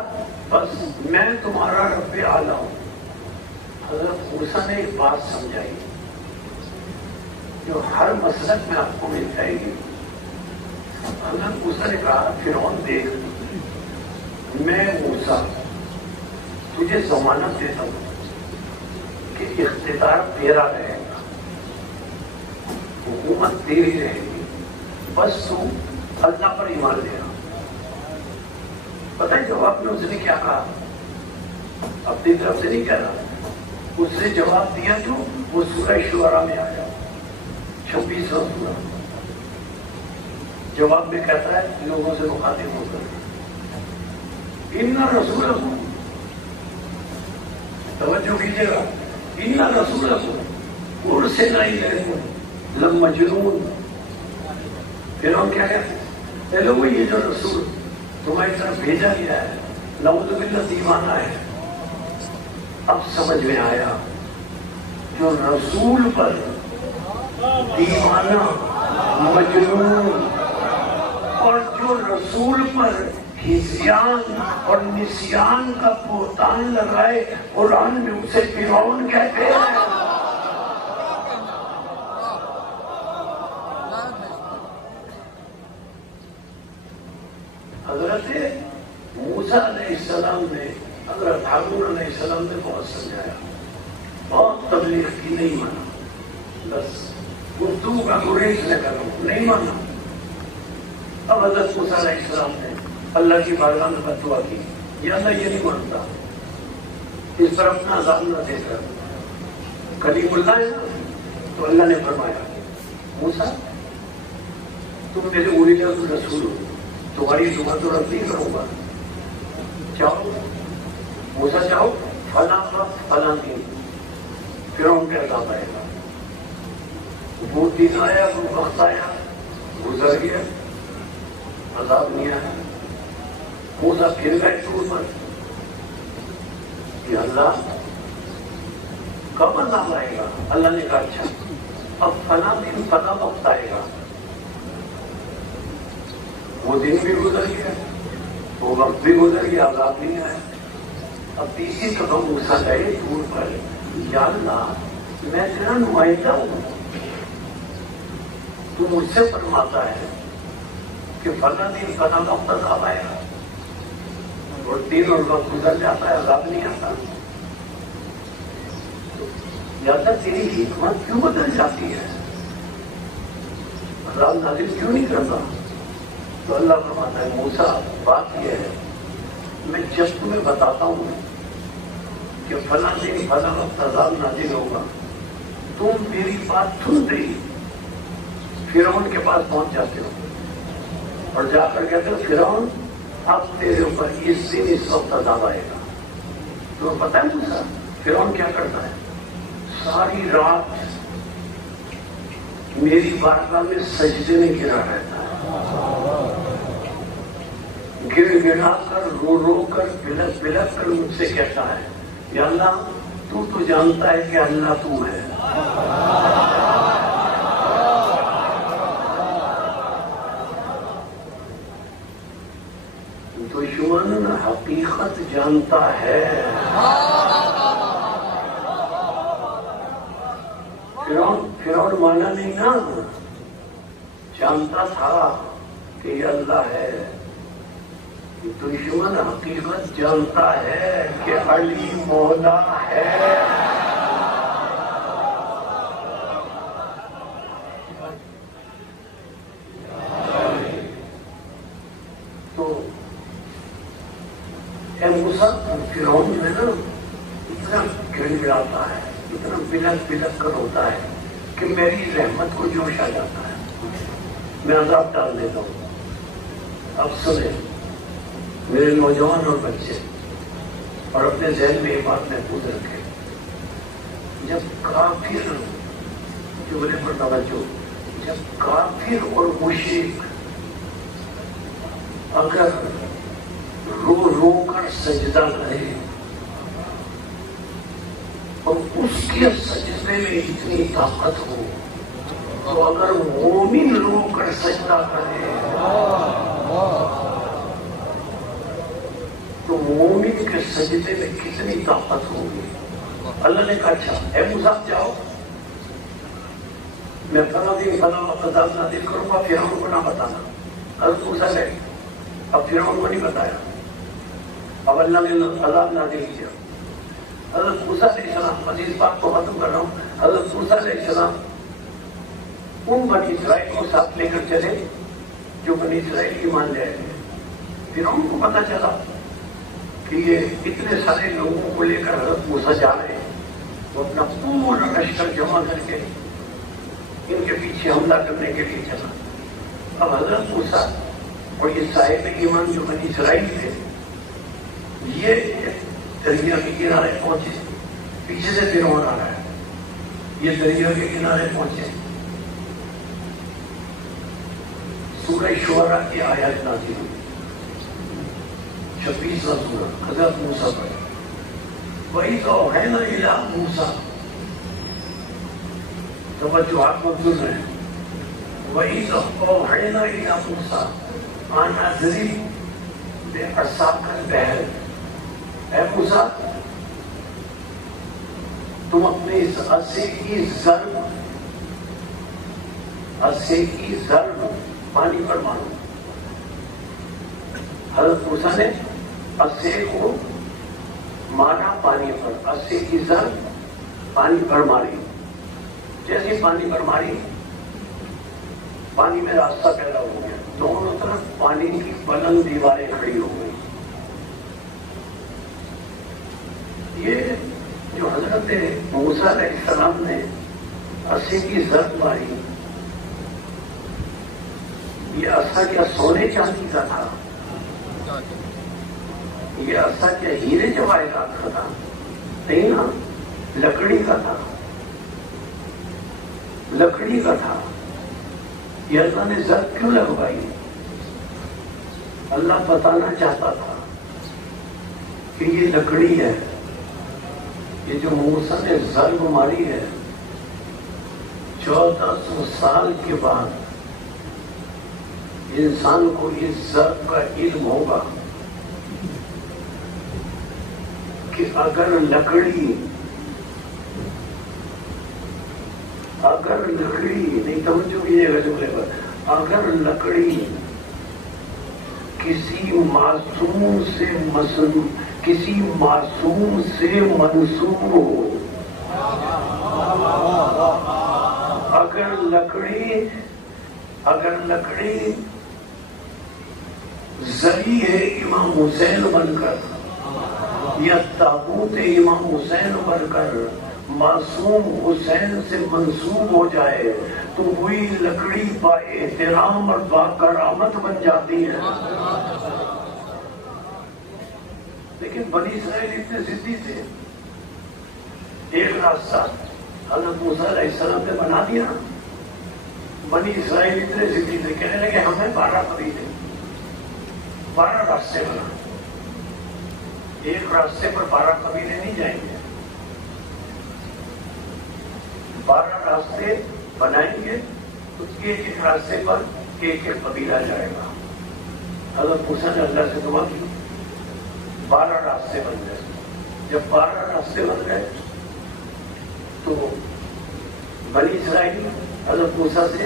بس میں تمہارا رب اعلیٰ ہوں۔ حضرت موسیٰ نے ایک بات سمجھائی جو ہر مسلک میں آپ کو مل جائے گی۔ حضرت موسیٰ نے کہا فرعون دیکھ، میں موسیٰ تجھے ضمانت دیتا ہوں کہ اقتدار تیرا رہے گا، حکومت تیری رہے گی، بس تو اللہ پر ایمان لے۔ پتہ ہے جواب میں اس نے کیا کہا؟ اپنی طرف سے نہیں کہہ رہا، اس نے جواب دیا جو وہ سورہ شعراء میں آیا، 26واں سورہ۔ جواب میں کہتا ہے لوگوں سے مخاطب ہو کر، ان رسولکم، توجہ کیجیے گا، ان رسولکم ارسل الیکم لمجنون۔ فرعون کیا کہتے ہیں؟ لوگوں یہ جو رسول تمہاری طرف بھیجا گیا ہے نعوذ باللہ دیوانہ ہے۔ اب سمجھ میں آیا جو رسول پر دیوانہ، مجنون، اور جو رسول پر ہذیان اور نسیان کا بہتان لگائے، قرآن میں اسے فرعون کہتے ہیں۔ حضرت موسیٰ علیہ السلام نے حضرت ہارون علیہ السلام نے بہت سمجھایا، بہت تبلیغ کی، نہیں مانا، بس گفتگو کا گریز نہ کرو، نہیں مانا۔ اب حضرت موسیٰ علیہ السلام نے اللہ کی بارگاہ میں فتویٰ کی، یا اللہ یہ نہیں مانتا، اس پر اپنا عذاب نہ دے کر۔ کلیم اللہ ہے نا، تو اللہ نے فرمایا موسیٰ تم میرے اولیاء الرسول ہو، تمہاری دعا تو رد نہیں کروں گا، چاہو موسیٰ چاہو فلاں وقت فلاں دن فرعون کا عذاب آئے گا۔ وہ دن آیا، وہ وقت آیا، گزر گیا، عذاب نہیں آیا۔ موسیٰ پھر گئے ٹور پر کہ اللہ کب عذاب آئے گا؟ اللہ نے کہا اچھا اب فلاں دن فلاں وقت آئے گا۔ وہ دن بھی گزر گیا، وہ وقت بھی گزر گیا، عذاب نہیں آیا۔ اب تیسری دفعہ موسیٰ گئے ٹور پر، یا اللہ میں تیرا نمائندہ ہوں، تو مجھ سے فرماتا ہے کہ فلاں دن فلاں وقت عذاب آئے گا، اور دن اور وقت گزر جاتا ہے، عذاب نہیں آتا۔ یا اللہ تیری حکمت کیوں بدل جاتی ہے؟ عذاب نازل کیوں نہیں کرتا؟ تو اللہ فرماتا ہے موسیٰ بات یہ ہے میں جب تمہیں بتاتا ہوں کہ فلاں دن فلاں وقت عذاب نازل ہوگا، تم میری بات سنتے ہی فرعون کے پاس پہنچ جاتے ہو اور جا کر کہتے ہو فرعون اب تیرے اوپر اس دن اس وقت عذاب آئے گا۔ تمہیں پتہ ہے موسیٰ فرعون کیا کرتا ہے؟ ساری رات میری بارگاہ میں سجدے میں گرا رہتا ہے، گر گڑا کر، رو رو کر، بلک بلک کر مجھ سے کہتا ہے یا اللہ تو جانتا ہے کہ اللہ تو ہے۔ دشمن حقیقت جانتا ہے، فرعون مانا نہیں نا، جانتا تھا کہ یہ اللہ ہے۔ دشمن حقیقت جانتا ہے کہ علی مولا ہے۔ تو اے موسیٰ فرعون جو ہے نا اتنا گڑ گڑاتا ہے، اتنا بلک بلک کر ہوتا ہے کہ میری رحمت کو جوش آ جاتا ہے، میں عذاب ڈال دیتا ہوں۔ اب سنیں میرے نوجوان اور بچے، اور اپنے ذہن میں یہ بات محفوظ رکھیں، جب کافر، جملے پر توجہ، جب کافر اور مشرک اگر رو رو کر سجدہ کرے اور اس کے سجدے میں اتنی طاقت ہو، تو اگر مومن رو کر سجدہ کرے تو مومن کے سجدے میں کتنی طاقت ہوگی۔ اللہ نے کہا اچھا اے موسیٰ جاؤ، میں فلاں دن فلاں وقت عذاب نازل کروں گا، فرعون کو نہ بتانا۔ حضرت موسیٰ گئے، اب فرعون کو نہیں بتایا، اب اللہ نے عذاب نازل کیا۔ حضرت موسیٰ علیہ السلام، عزیز بات کو ختم کر رہا ہوں، حضرت موسیٰ علیہ السلام ان بنی اسرائیل کو ساتھ لے کر چلے جو بنی اسرائیل ایمان لے آئے۔ فرعون کو پتہ چلا کہ یہ اتنے سارے لوگوں کو لے کر حضرت موسیٰ جا رہے ہیں، وہ اپنا پورا لشکر جمع کر کے ان کے پیچھے حملہ کرنے کے لیے چلا۔ اب حضرت موسیٰ اور یہ صاحب ایمان جو بنی اسرائیل تھے، یہ دریا کے کنارے پہنچے، پیچھے سے فرعون آ رہا ہے، یہ دریا کے کنارے پہنچے، سورہ شعراء کی آیات نازل ہوئی، 26واں سورہ، حضرت موسیٰ پر وَإِذْ أَوْحَيْنَا إِلَىٰ مُوسَىٰ، توجہات مقصود ہیں، وَإِذْ أَوْحَيْنَا إِلَىٰ مُوسَىٰ أَنْ أَضْرِبْ بِعَصَاكَ الْبَحْرَ، اے موسیٰ تم اپنے اس عصے کی ضرب پانی پر مارو۔ حضرت موسیٰ نے عصے کو مارا پانی پر، عصے کی ضرب پانی پر ماری، جیسے پانی پر ماری پانی میں راستہ پیدا ہو گیا، دونوں طرف پانی کی بلند دیواریں کھڑی ہو گئی۔ یہ جو حضرت موسیٰ علیہ السلام نے عصے کی ضرب ماری، یہ عصا کیا سونے چاندی کا تھا؟ یہ عصا کیا ہیرے جواہرات کا تھا؟ نہیں نا، لکڑی کا تھا، لکڑی کا تھا۔ یہ اللہ نے ضرب کیوں لگوائی؟ اللہ بتانا چاہتا تھا کہ یہ لکڑی ہے، یہ جو موسیٰ نے ضرب ماری ہے، 1400 سال کے بعد انسان کو اس ضرب کا علم ہوگا کہ اگر لکڑی نہیں توجہ کیجیے گا جملے پر، اگر لکڑی کسی معصوم سے منسوب ہو، اگر لکڑی ذریع ہے امام حسین بن کر یا تابوت امام حسین بن کر معصوم حسین سے منسوب ہو جائے تو وہی لکڑی با احترام اور با کرامت بن جاتی ہے۔ لیکن بنی اسرائیل اتنے ضدی تھے، ایک راستہ حضرت موسیٰ علیہ السلام نے بنا دیا، بنی اسرائیل اتنے ضدی تھے، کہنے لگے ہمیں 12 قبیلے، 12 راستے بنا، ایک راستے پر 12 قبیلے نہیں جائیں گے، 12 راستے بنائیں گے، اس کے ایک راستے پر ایک قبیلہ جائے گا۔ حضرت موسیٰ نے اللہ سے دعا کی، 12 راستے بن گئے۔ جب 12 راستے بن گئے تو بنی اسرائیل حضرت موسیٰ سے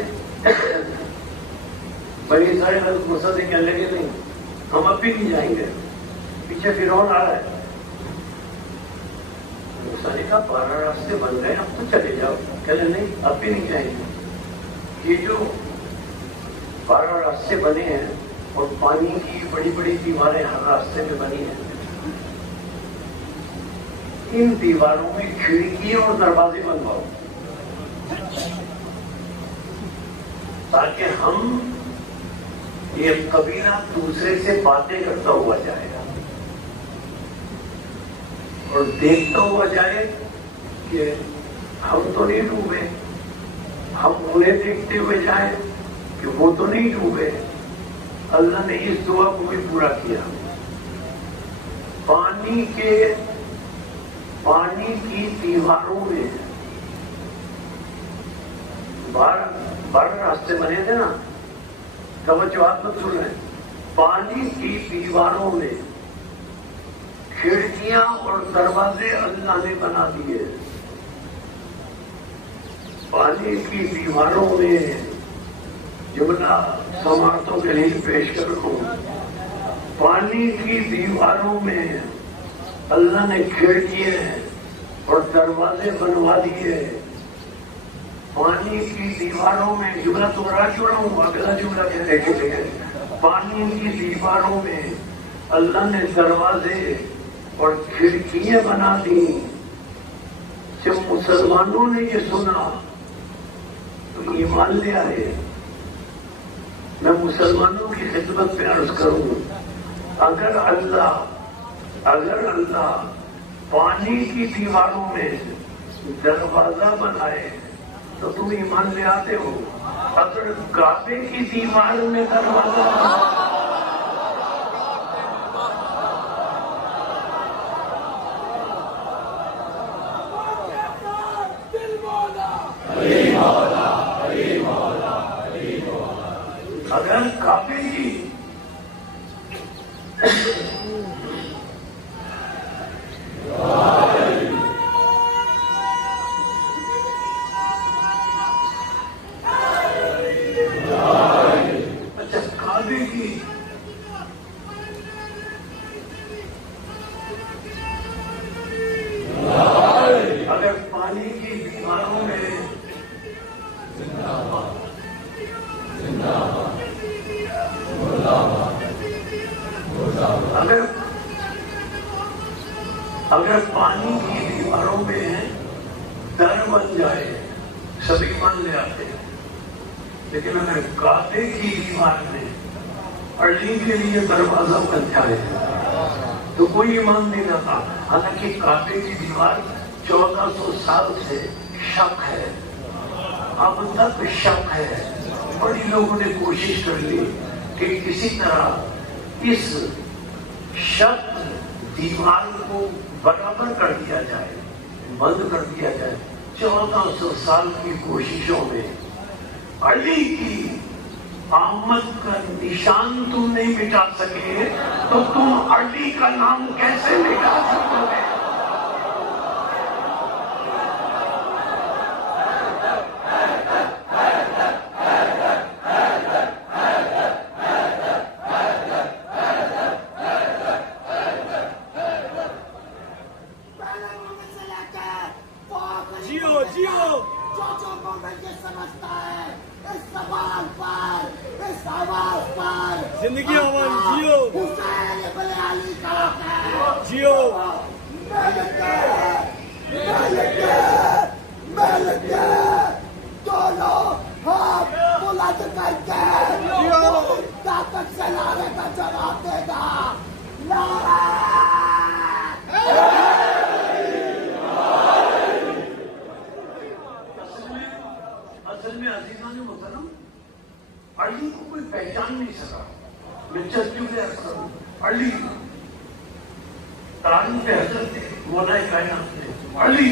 کہنے لگے نہیں ہم اب بھی نہیں جائیں گے، پیچھے فرعون آ رہا ہے۔ موسیٰ نے کہا 12 راستے بن گئے اب تو چلے جاؤ، کہنے نہیں اب بھی نہیں جائیں گے۔ یہ جو 12 راستے بنے ہیں اور پانی کی بڑی بڑی دیواریں ہر راستے میں بنی ہیں، ان دیواروں میں کھڑکیاں اور دروازے بنواؤ تاکہ ہم یہ قبیلہ دوسرے سے باتیں کرتا ہوا جائے گا اور دیکھتا ہوا جائے کہ ہم تو نہیں ڈوبے، ہم انہیں دیکھتے ہوئے جائیں کہ وہ تو نہیں ڈوبے۔ اللہ نے اس دعا کو بھی پورا کیا۔ پانی کی دیواروں میں 12 راستے بنے تھے نا، توجہات مت سن رہے، پانی کی دیواروں میں کھڑکیاں اور دروازے اللہ نے بنا دیے۔ پانی کی دیواروں میں جملہ سماعتوں کے لیے پیش کر رہا ہوں، پانی کی دیواروں میں اللہ نے کھڑکیاں اور دروازے بنوا دیے۔ پانی کی دیواروں میں جملہ تو راہ چھوڑا ہوں، اگلا جملہ کہنے کے لیے پانی کی دیواروں میں اللہ نے دروازے اور کھڑکیاں بنا دی۔ جب مسلمانوں نے یہ سنا تو ایمان لے آئے۔ میں مسلمانوں کی خدمت میں عرض کروں، اگر اللہ پانی کی دیواروں میں دروازہ بنائے تو تم ایمان لے آتے ہو؟ اگر کعبے کی دیوار میں دروازہ اگر کعبے کی اگر پانی کی دیواروں میں اگر پانی کی دیواروں میں در بن جائے سبھی مان لے آتے، لیکن اگر کعبے کی دیوار میں اڑلی کے لیے دروازہ بن جائے تو کوئی ایمان نہیں لاتا۔ حالانکہ کعبے کی دیوار 1400 سال سے شک ہے، اب تک شک ہے۔ بڑی لوگوں نے کوشش کر لی کہ کسی طرح اس شک دیوار کو برابر کر دیا جائے، بند کر دیا جائے۔ 1400 سال کی کوششوں میں علی کی آمد کا نشان تم نہیں مٹا سکے تو تم علی کا نام کیسے مٹا سکو گے؟ زندگی ہماری جیو جیو دونوں ہاتھ بلند کر کے طاقت سے نعرے کا جواب دے گا۔ اصل میں عزیزان محترم، علی کو کوئی پہچان نہیں سکا۔ میں چلتی ہوئے عرض کروں، علی تاریخ حضرت مولا کائنات نے علی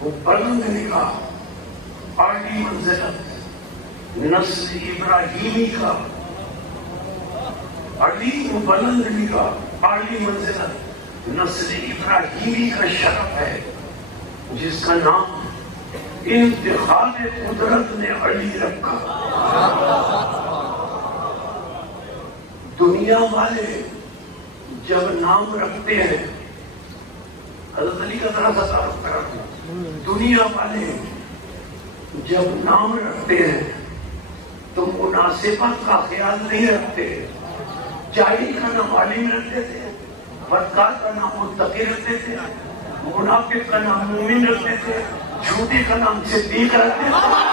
وہ بلند نگاہ، عالی منزلت، نسل ابراہیمی کا علی وہ بلند نگاہ، عالی منزلت، نسل ابراہیمی کا شرف ہے، جس کا نام انتخاب قدرت نے علی رکھا۔ دنیا والے جب نام رکھتے ہیں، حضرت علی کا ذرا سا تعارف کراتا، دنیا والے جب نام رکھتے ہیں تو مناسبت کا خیال نہیں رکھتے۔ جاہل کا نام عالم رکھتے تھے، بدکار کا نام متقی رکھتے تھے، منافق کا نام مومن رکھتے تھے، جھوٹے کا نام صدیق رکھتے تھے۔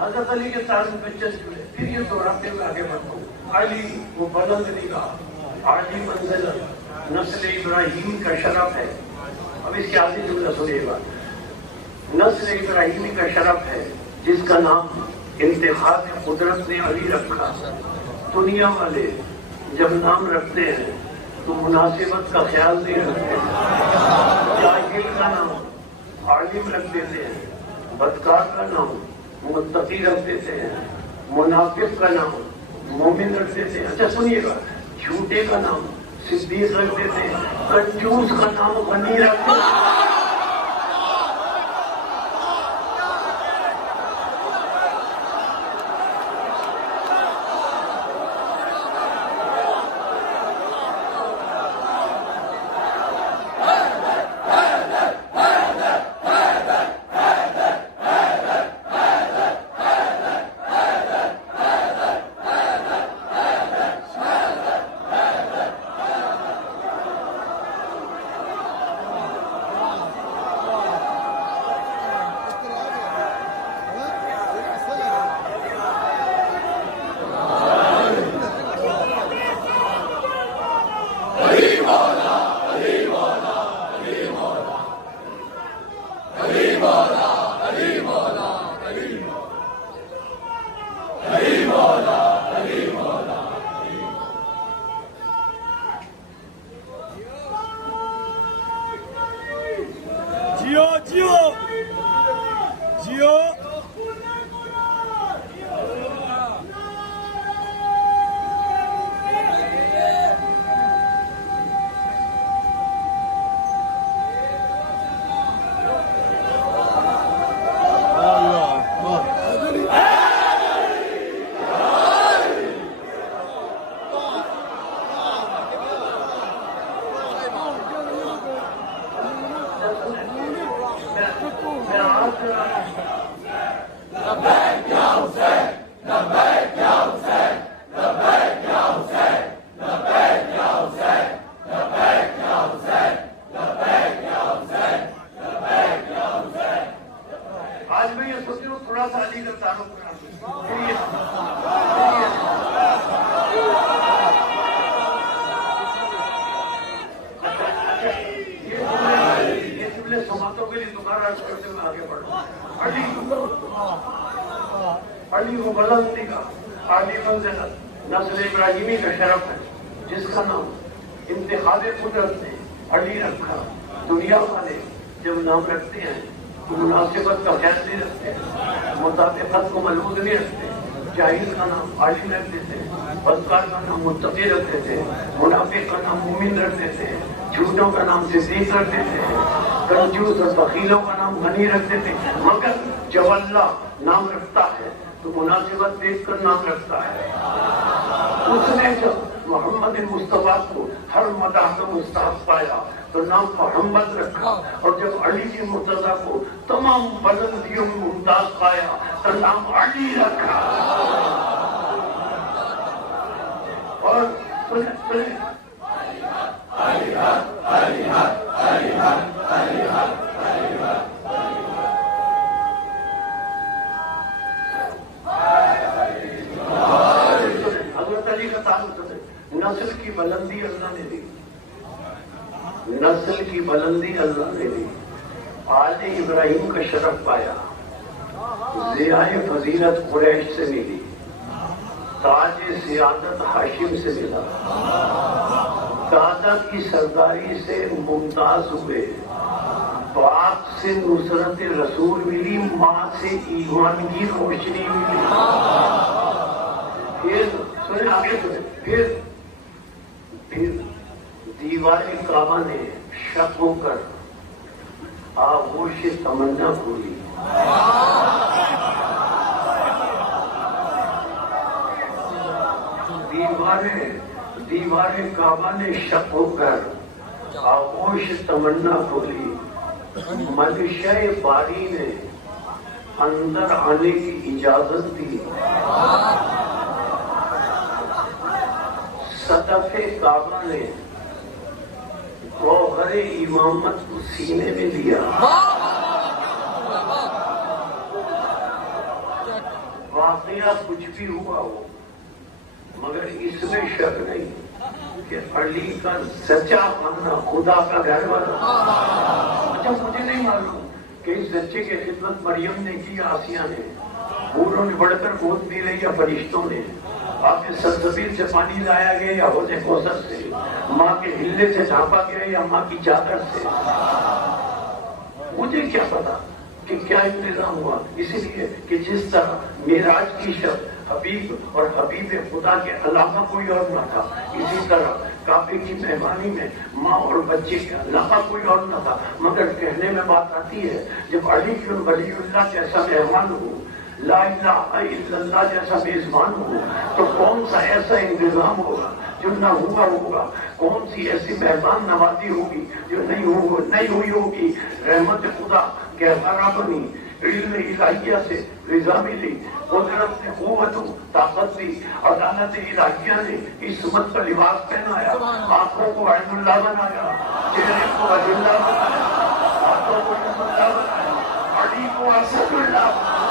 حضرت علی کے تعلق میں چل جڑے، پھر یہ دوہراتے ہوئے آگے بڑھتا ہوں۔ علی وہ بلند نگاہ، عالی منزلت، نسل ابراہیم کا شرف ہے۔ اب اس کے آخری جملہ سنیے گا، نسل ابراہیمی کا شرف ہے جس کا نام انتخاب قدرت نے علی رکھا۔ دنیا والے جب نام رکھتے ہیں تو مناسبت کا خیال نہیں رکھتے، جاہل کا نام عالم رکھ دیتے ہیں، بدکار کا نام متقی رکھ دیتے ہیں، منافق کا نام مومن رکھ دیتے ہیں۔ اچھا سنیے گا، جھوٹے کا نام صدیق رکھ دیتے ہیں، کنجوس کا نام غنی رکھ دیتے ہیں۔ آج میں یہ سوچ رہا ہوں تھوڑا سا علی کا تعلق یہ جملے سماعتوں کے لیے دوبارہ کرتے ہوئے آگے بڑھوں۔ علی وہ بلند نگاہ، عالی منزلت، نسل ابراہیمی کا شرف ہے جس کا نام انتخاب قدرت نے علی رکھا۔ دنیا والے جب نام رکھتے ہیں تو مناسبت کا خیال نہیں رکھتے، مطابقت کو ملحوظ نہیں رکھتے، جاہل کا نام عالم رکھ دیتے ہیں، بدکار کا نام متقی رکھ دیتے ہیں، منافق کا نام مومن رکھ دیتے ہیں، جھوٹوں کا نام صدیق رکھ دیتے ہیں، کنجوس اور بخیلوں کا نام غنی رکھ دیتے ہیں۔ مگر جب اللہ نام رکھتا ہے تو مناسبت دیکھ کر نام رکھتا ہے. اس نے جب محمد مصطفیٰ کو ہر مداح کا مستحق پایا تو نام محمد رکھا، اور جب علی کی مرتضیٰ کو تمام بلندیوں میں ممتاز پایا تو نام علی رکھا. اور حضرت علی کا تعلق نسل کی بلندی اللہ نے دی، نسل کی بلندی اللہ نے دی. آل ابراہیم کا شرف پایا، ضیاء فضیلت قریش سے ملی، تاج سیادت ہاشم سے ملا، دادا کی سرداری سے ممتاز ہوئے، باپ سے نصرت رسول ملی، ماں سے ایمان کی روشنی ملی. پھر آگے پھر دیوار کعبہ نے شک ہو کر آغوش تمنا کھولی. دیوار کعبہ نے شک ہو کر آغوش تمنا کھولی. منشا باری نے اندر آنے کی اجازت دی. صدف کعبہ نے گوہر امامت کو سینے میں لیا. واقعہ کچھ بھی ہوا ہو مگر اس میں شک نہیں کہ علی کا سچا بننا خدا کا گھر والا. اچھا مجھے نہیں معلوم کہ اس بچے کی خدمت مریم نے کی، آسیہ نے، بوڑھوں نے بڑھ کر گود دی رہی یا فرشتوں نے، آپ کے سلسبیل سے پانی لایا گیا یا حوض کوثر سے، ماں کے ہلے سے ڈھانپا گیا یا ماں کی چادر سے. مجھے کیا پتا کہ کیا انتظام ہوا. اس لیے کہ جس طرح معراج کی شب حبیب اور حبیب خدا کے علاوہ کوئی اور نہ تھا، اسی طرح کعبے کی مہمانی میں ماں اور بچے کے علاوہ کوئی اور نہ تھا. مگر کہنے میں بات آتی ہے جب علی ولی اللہ جیسا مہمان ہو، لا الہ الا اللہ جیسا میزبان ہو، تو کون سا ایسا انتظام ہوگا جو نہ ہوا ہوگا؟ کون سی ایسی مہمان نوازی ہوگی جو نہیں ہوئی ہوگی؟ رحمت خدا گہوارہ بنی، علم الہیہ سے رضا ملی، قدرت نے قوت و طاقت دی، عدالت الہیہ نے عصمت کا لباس پہنایا، آنکھوں کو عین اللہ بنایا، چہرے کو وجہ اللہ بنایا، ہاتھوں کو علم اللہ بنایا، علی کو اسد اللہ بنایا.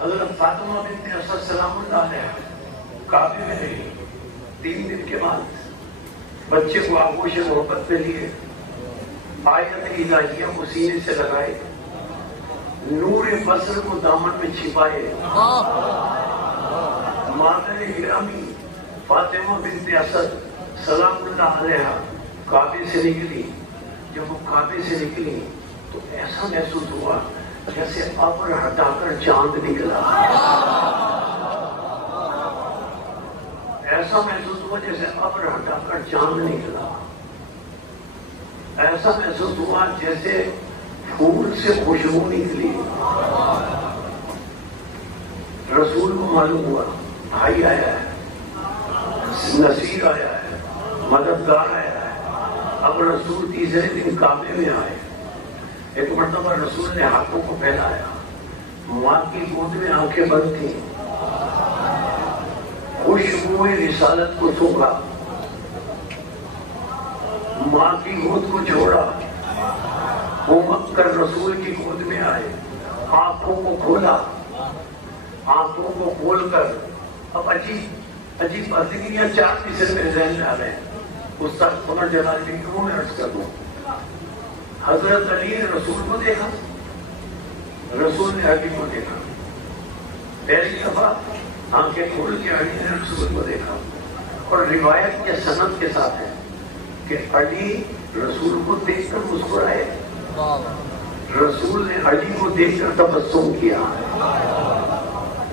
حضرت فاطمہ بنت اسد سلام اللہ علیہ کعبے میں رہی. 3 دن کے بعد بچے کو آغوش محبت میں لیے، آیت الہیہ کو سینے سے لگائے، نور بصر کو دامن میں چھپائے. مادر گرامی فاطمہ بنت اسد سلام اللہ علیہ کعبے سے نکلی. جب وہ کعبے سے نکلی تو ایسا محسوس ہوا جیسے ابر ہٹا کر چاند نکلا. ایسا محسوس ہوا جیسے ابر ہٹا کر چاند نکلا. ایسا محسوس ہوا جیسے پھول سے خوشبو نکلی. رسول کو معلوم ہوا بھائی آیا ہے، نصیر آیا ہے، مددگار آیا ہے. اب رسول تیسرے دن کعبے میں آئے. ایک مرتبہ رسول نے ہاتھوں کو پھیلایا، ماں کی گود میں آنکھیں بند تھیں، خوشبو رسالت کو سونگا، ماں کی گود کو چھوڑا، گھومک کر رسول کی گود میں آئے، آنکھوں کو کھولا، آنکھوں کو کھول کر اب عجیب باتیں 4 تیسرے میں ذہن آ رہے ہیں. استاد قمر جلال جی کیوں میں عرض کر دوں. حضرت علی نے رسول کو دیکھا، رسول نے علی کو دیکھا. پہلی دفعہ آنکھیں کھول کے علی نے رسول کو دیکھا. اور روایت کے سند کے ساتھ ہے کہ علی رسول کو دیکھ کر مسکرائے، رسول نے علی کو دیکھ کر تبسم کیا۔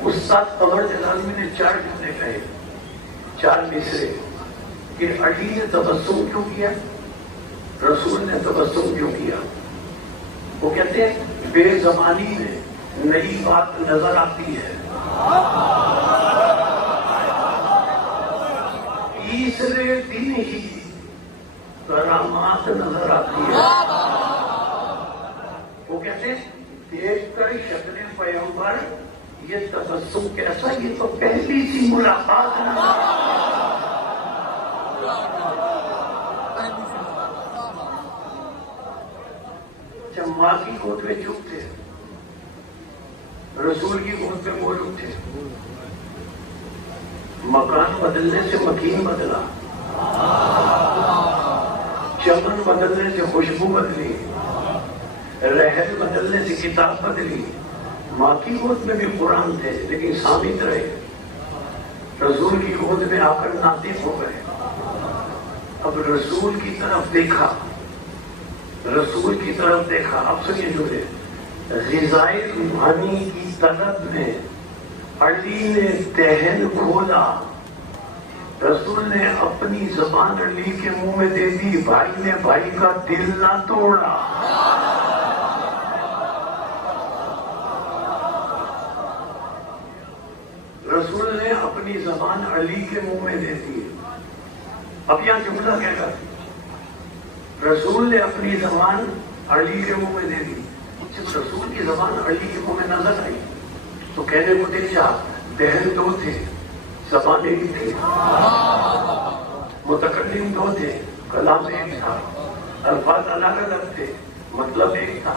استاد قمر جلالی نے 4 جملے کہے، 4 مصرے کہ علی نے تبسم کیوں کیا، رسول نے تبسم کیوں کیا۔ وہ کہتے ہیں بے زبانی میں نئی بات نظر آتی ہے، تیسرے دن ہی کرامات نظر آتی ہے۔ وہ کہتے ہیں دیکھ کر شکل پیغمبر یہ تبسم کیسا، یہ تو پہلی سی ملاقات ہے۔ جب ماں کی گود میں چپ تھے، رسول کی گود میں موجود تھے، مکان بدلنے سے مکین بدلا، چمن بدلنے سے خوشبو بدلی، رحل بدلنے سے کتاب بدلی۔ ماں کی گود میں بھی قرآن تھے لیکن سامت رہے، رسول کی گود میں آ کر ناطق ہو گئے۔ اب رسول کی طرف دیکھا، رسول کی طرف دیکھا۔ اب سنیے جملے، غذائے روحانی کی طلب میں علی نے دہن کھولا، رسول نے اپنی زبان علی کے منہ میں دے دی، بھائی نے بھائی کا دل نہ توڑا۔ رسول نے اپنی زبان علی کے منہ میں دے دی۔ اب یہاں جملہ کہہ گا، رسول نے اپنی زبان علی کے منہ میں دے دی۔ جب رسول کی زبان علی کے منہ میں نظر آئی تو کہنے کو دل چاہا، دہن 2 تھے، زبان ایک تھی، متکلم 2 تھے، کلام ایک تھا، الفاظ الگ الگ تھے، مطلب ایک تھا۔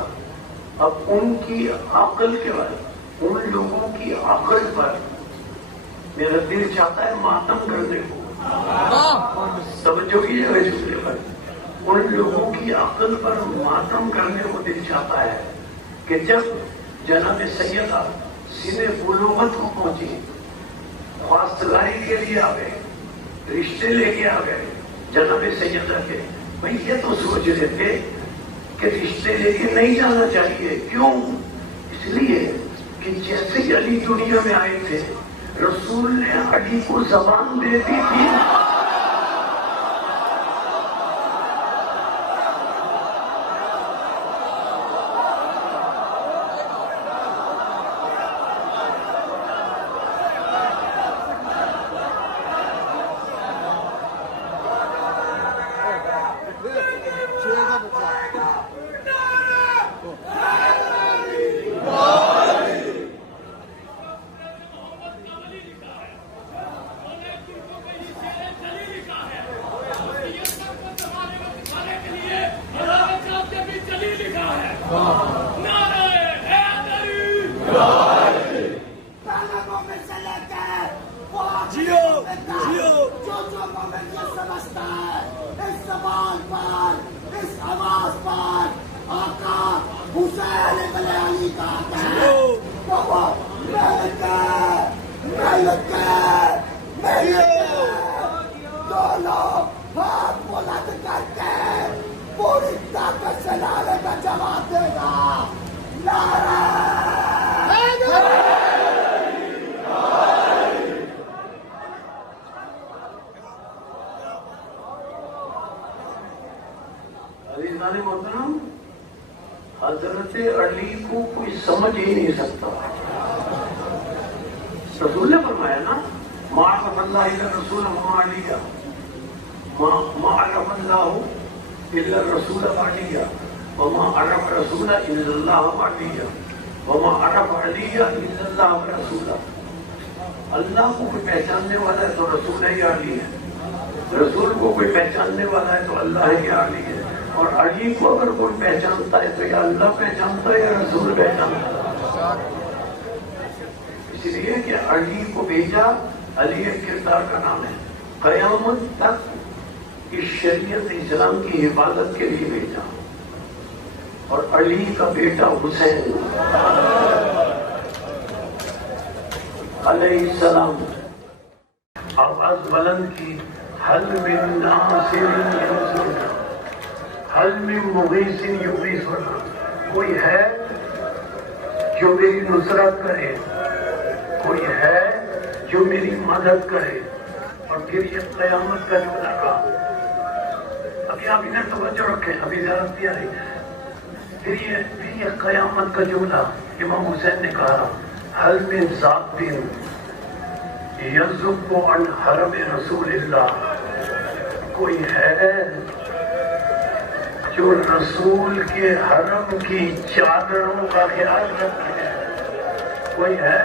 اب ان کی عقل کے بعد، ان لوگوں کی عقل پر میرا دل چاہتا ہے ماتم کرنے کو۔ توجہ کیجیے جملے پر، ان لوگوں کی عقل پر ماتم کرنے کو دل چاہتا ہے کہ جب جناب سیدہ سن بلوغت کو پہنچی، خواستگاری کے لیے آ گئے، رشتے لے کے آ گئے جناب سیدہ کے، بھائی یہ تو سوچ رہے تھے کہ رشتے لے کے نہیں جانا چاہیے، کیوں؟ اس لیے کہ جیسے علی دنیا میں آئے تھے رسول نے علی کو زبان دے دی تھی۔ حضرت علی کو کوئی سمجھ ہی نہیں سکتا۔ رسول نے فرمایا نا، ما عرف اللہ الا الرسول وما علیہ، ما عرف اللہ الا الرسول وعلیہ، وما عرف رسول الا اللہ وعلیہ، وما عرف علیہ الا اللہ ورسولہ۔ اللہ کو کوئی پہچاننے والا ہے تو رسول ہی علی ہے، رسول کو کوئی پہچاننے والا ہے تو اللہ ہی علی ہے، اور علی کو اگر کوئی پہچانتا ہے تو یا اللہ پہچانتا ہے یا رسول پہچانتا ہے۔ اس لیے کہ علی کو بھیجا، علی ایک کردار کا نام ہے، قیامت تک اس شریعت اسلام کی حفاظت کے لیے بھیجا۔ اور علی کا بیٹا حسین علیہ السلام آواز بلند کی، حل من ناصر ینصرنا، حل من مغیث یغیثنا، کوئی ہے جو میری نصرت کرے، کوئی ہے جو میری مدد کرے. اور پھر یہ قیامت کا جملہ کہا. ابھی آپ ادھر توجہ رکھیں، ابھی زیارت نہیں آ رہی. پھر یہ قیامت کا جملہ امام حسین نے کہا، حل من ذات یذب عن حرم رسول اللہ، کوئی ہے جو رسول کے حرم کی چادروں کا خیال رکھے، کوئی ہے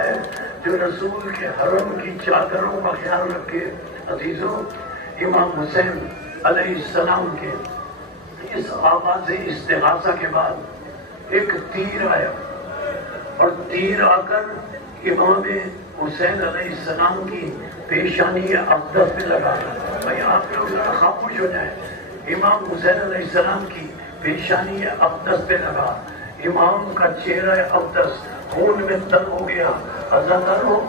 جو رسول کے حرم کی چادروں کا خیال رکھے. عزیزوں، امام حسین علیہ السلام کے اس آواز استغاثہ کے بعد ایک تیر آیا، اور تیر آ کر امام حسین علیہ السلام کی پیشانی اقدس میں لگا. بھائی آپ لوگ ذرا خاموش ہو جائیں. امام حسین علیہ السلام کی پیشانی اقدس پہ لگا. امام کا چہرہ اقدس خون میں تر ہو گیا. عزاداروں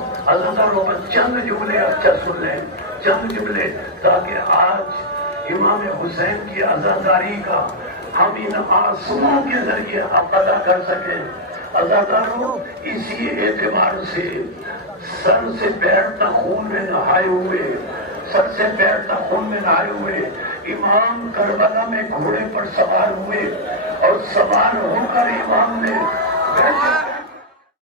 چند جملے اچھا سن لیں، چند جملے، تاکہ آج امام حسین کی عزاداری کا ہم ان آنسوؤں کے ذریعے ادا کر سکیں. عزاداروں، اسی اعتبار سے سر سے پیر تک خون میں نہائے ہوئے، سر سے پیر تک خون میں نہائے ہوئے امام کربلا میں گھوڑے پر سوار ہوئے، اور سوار ہو کر امام نے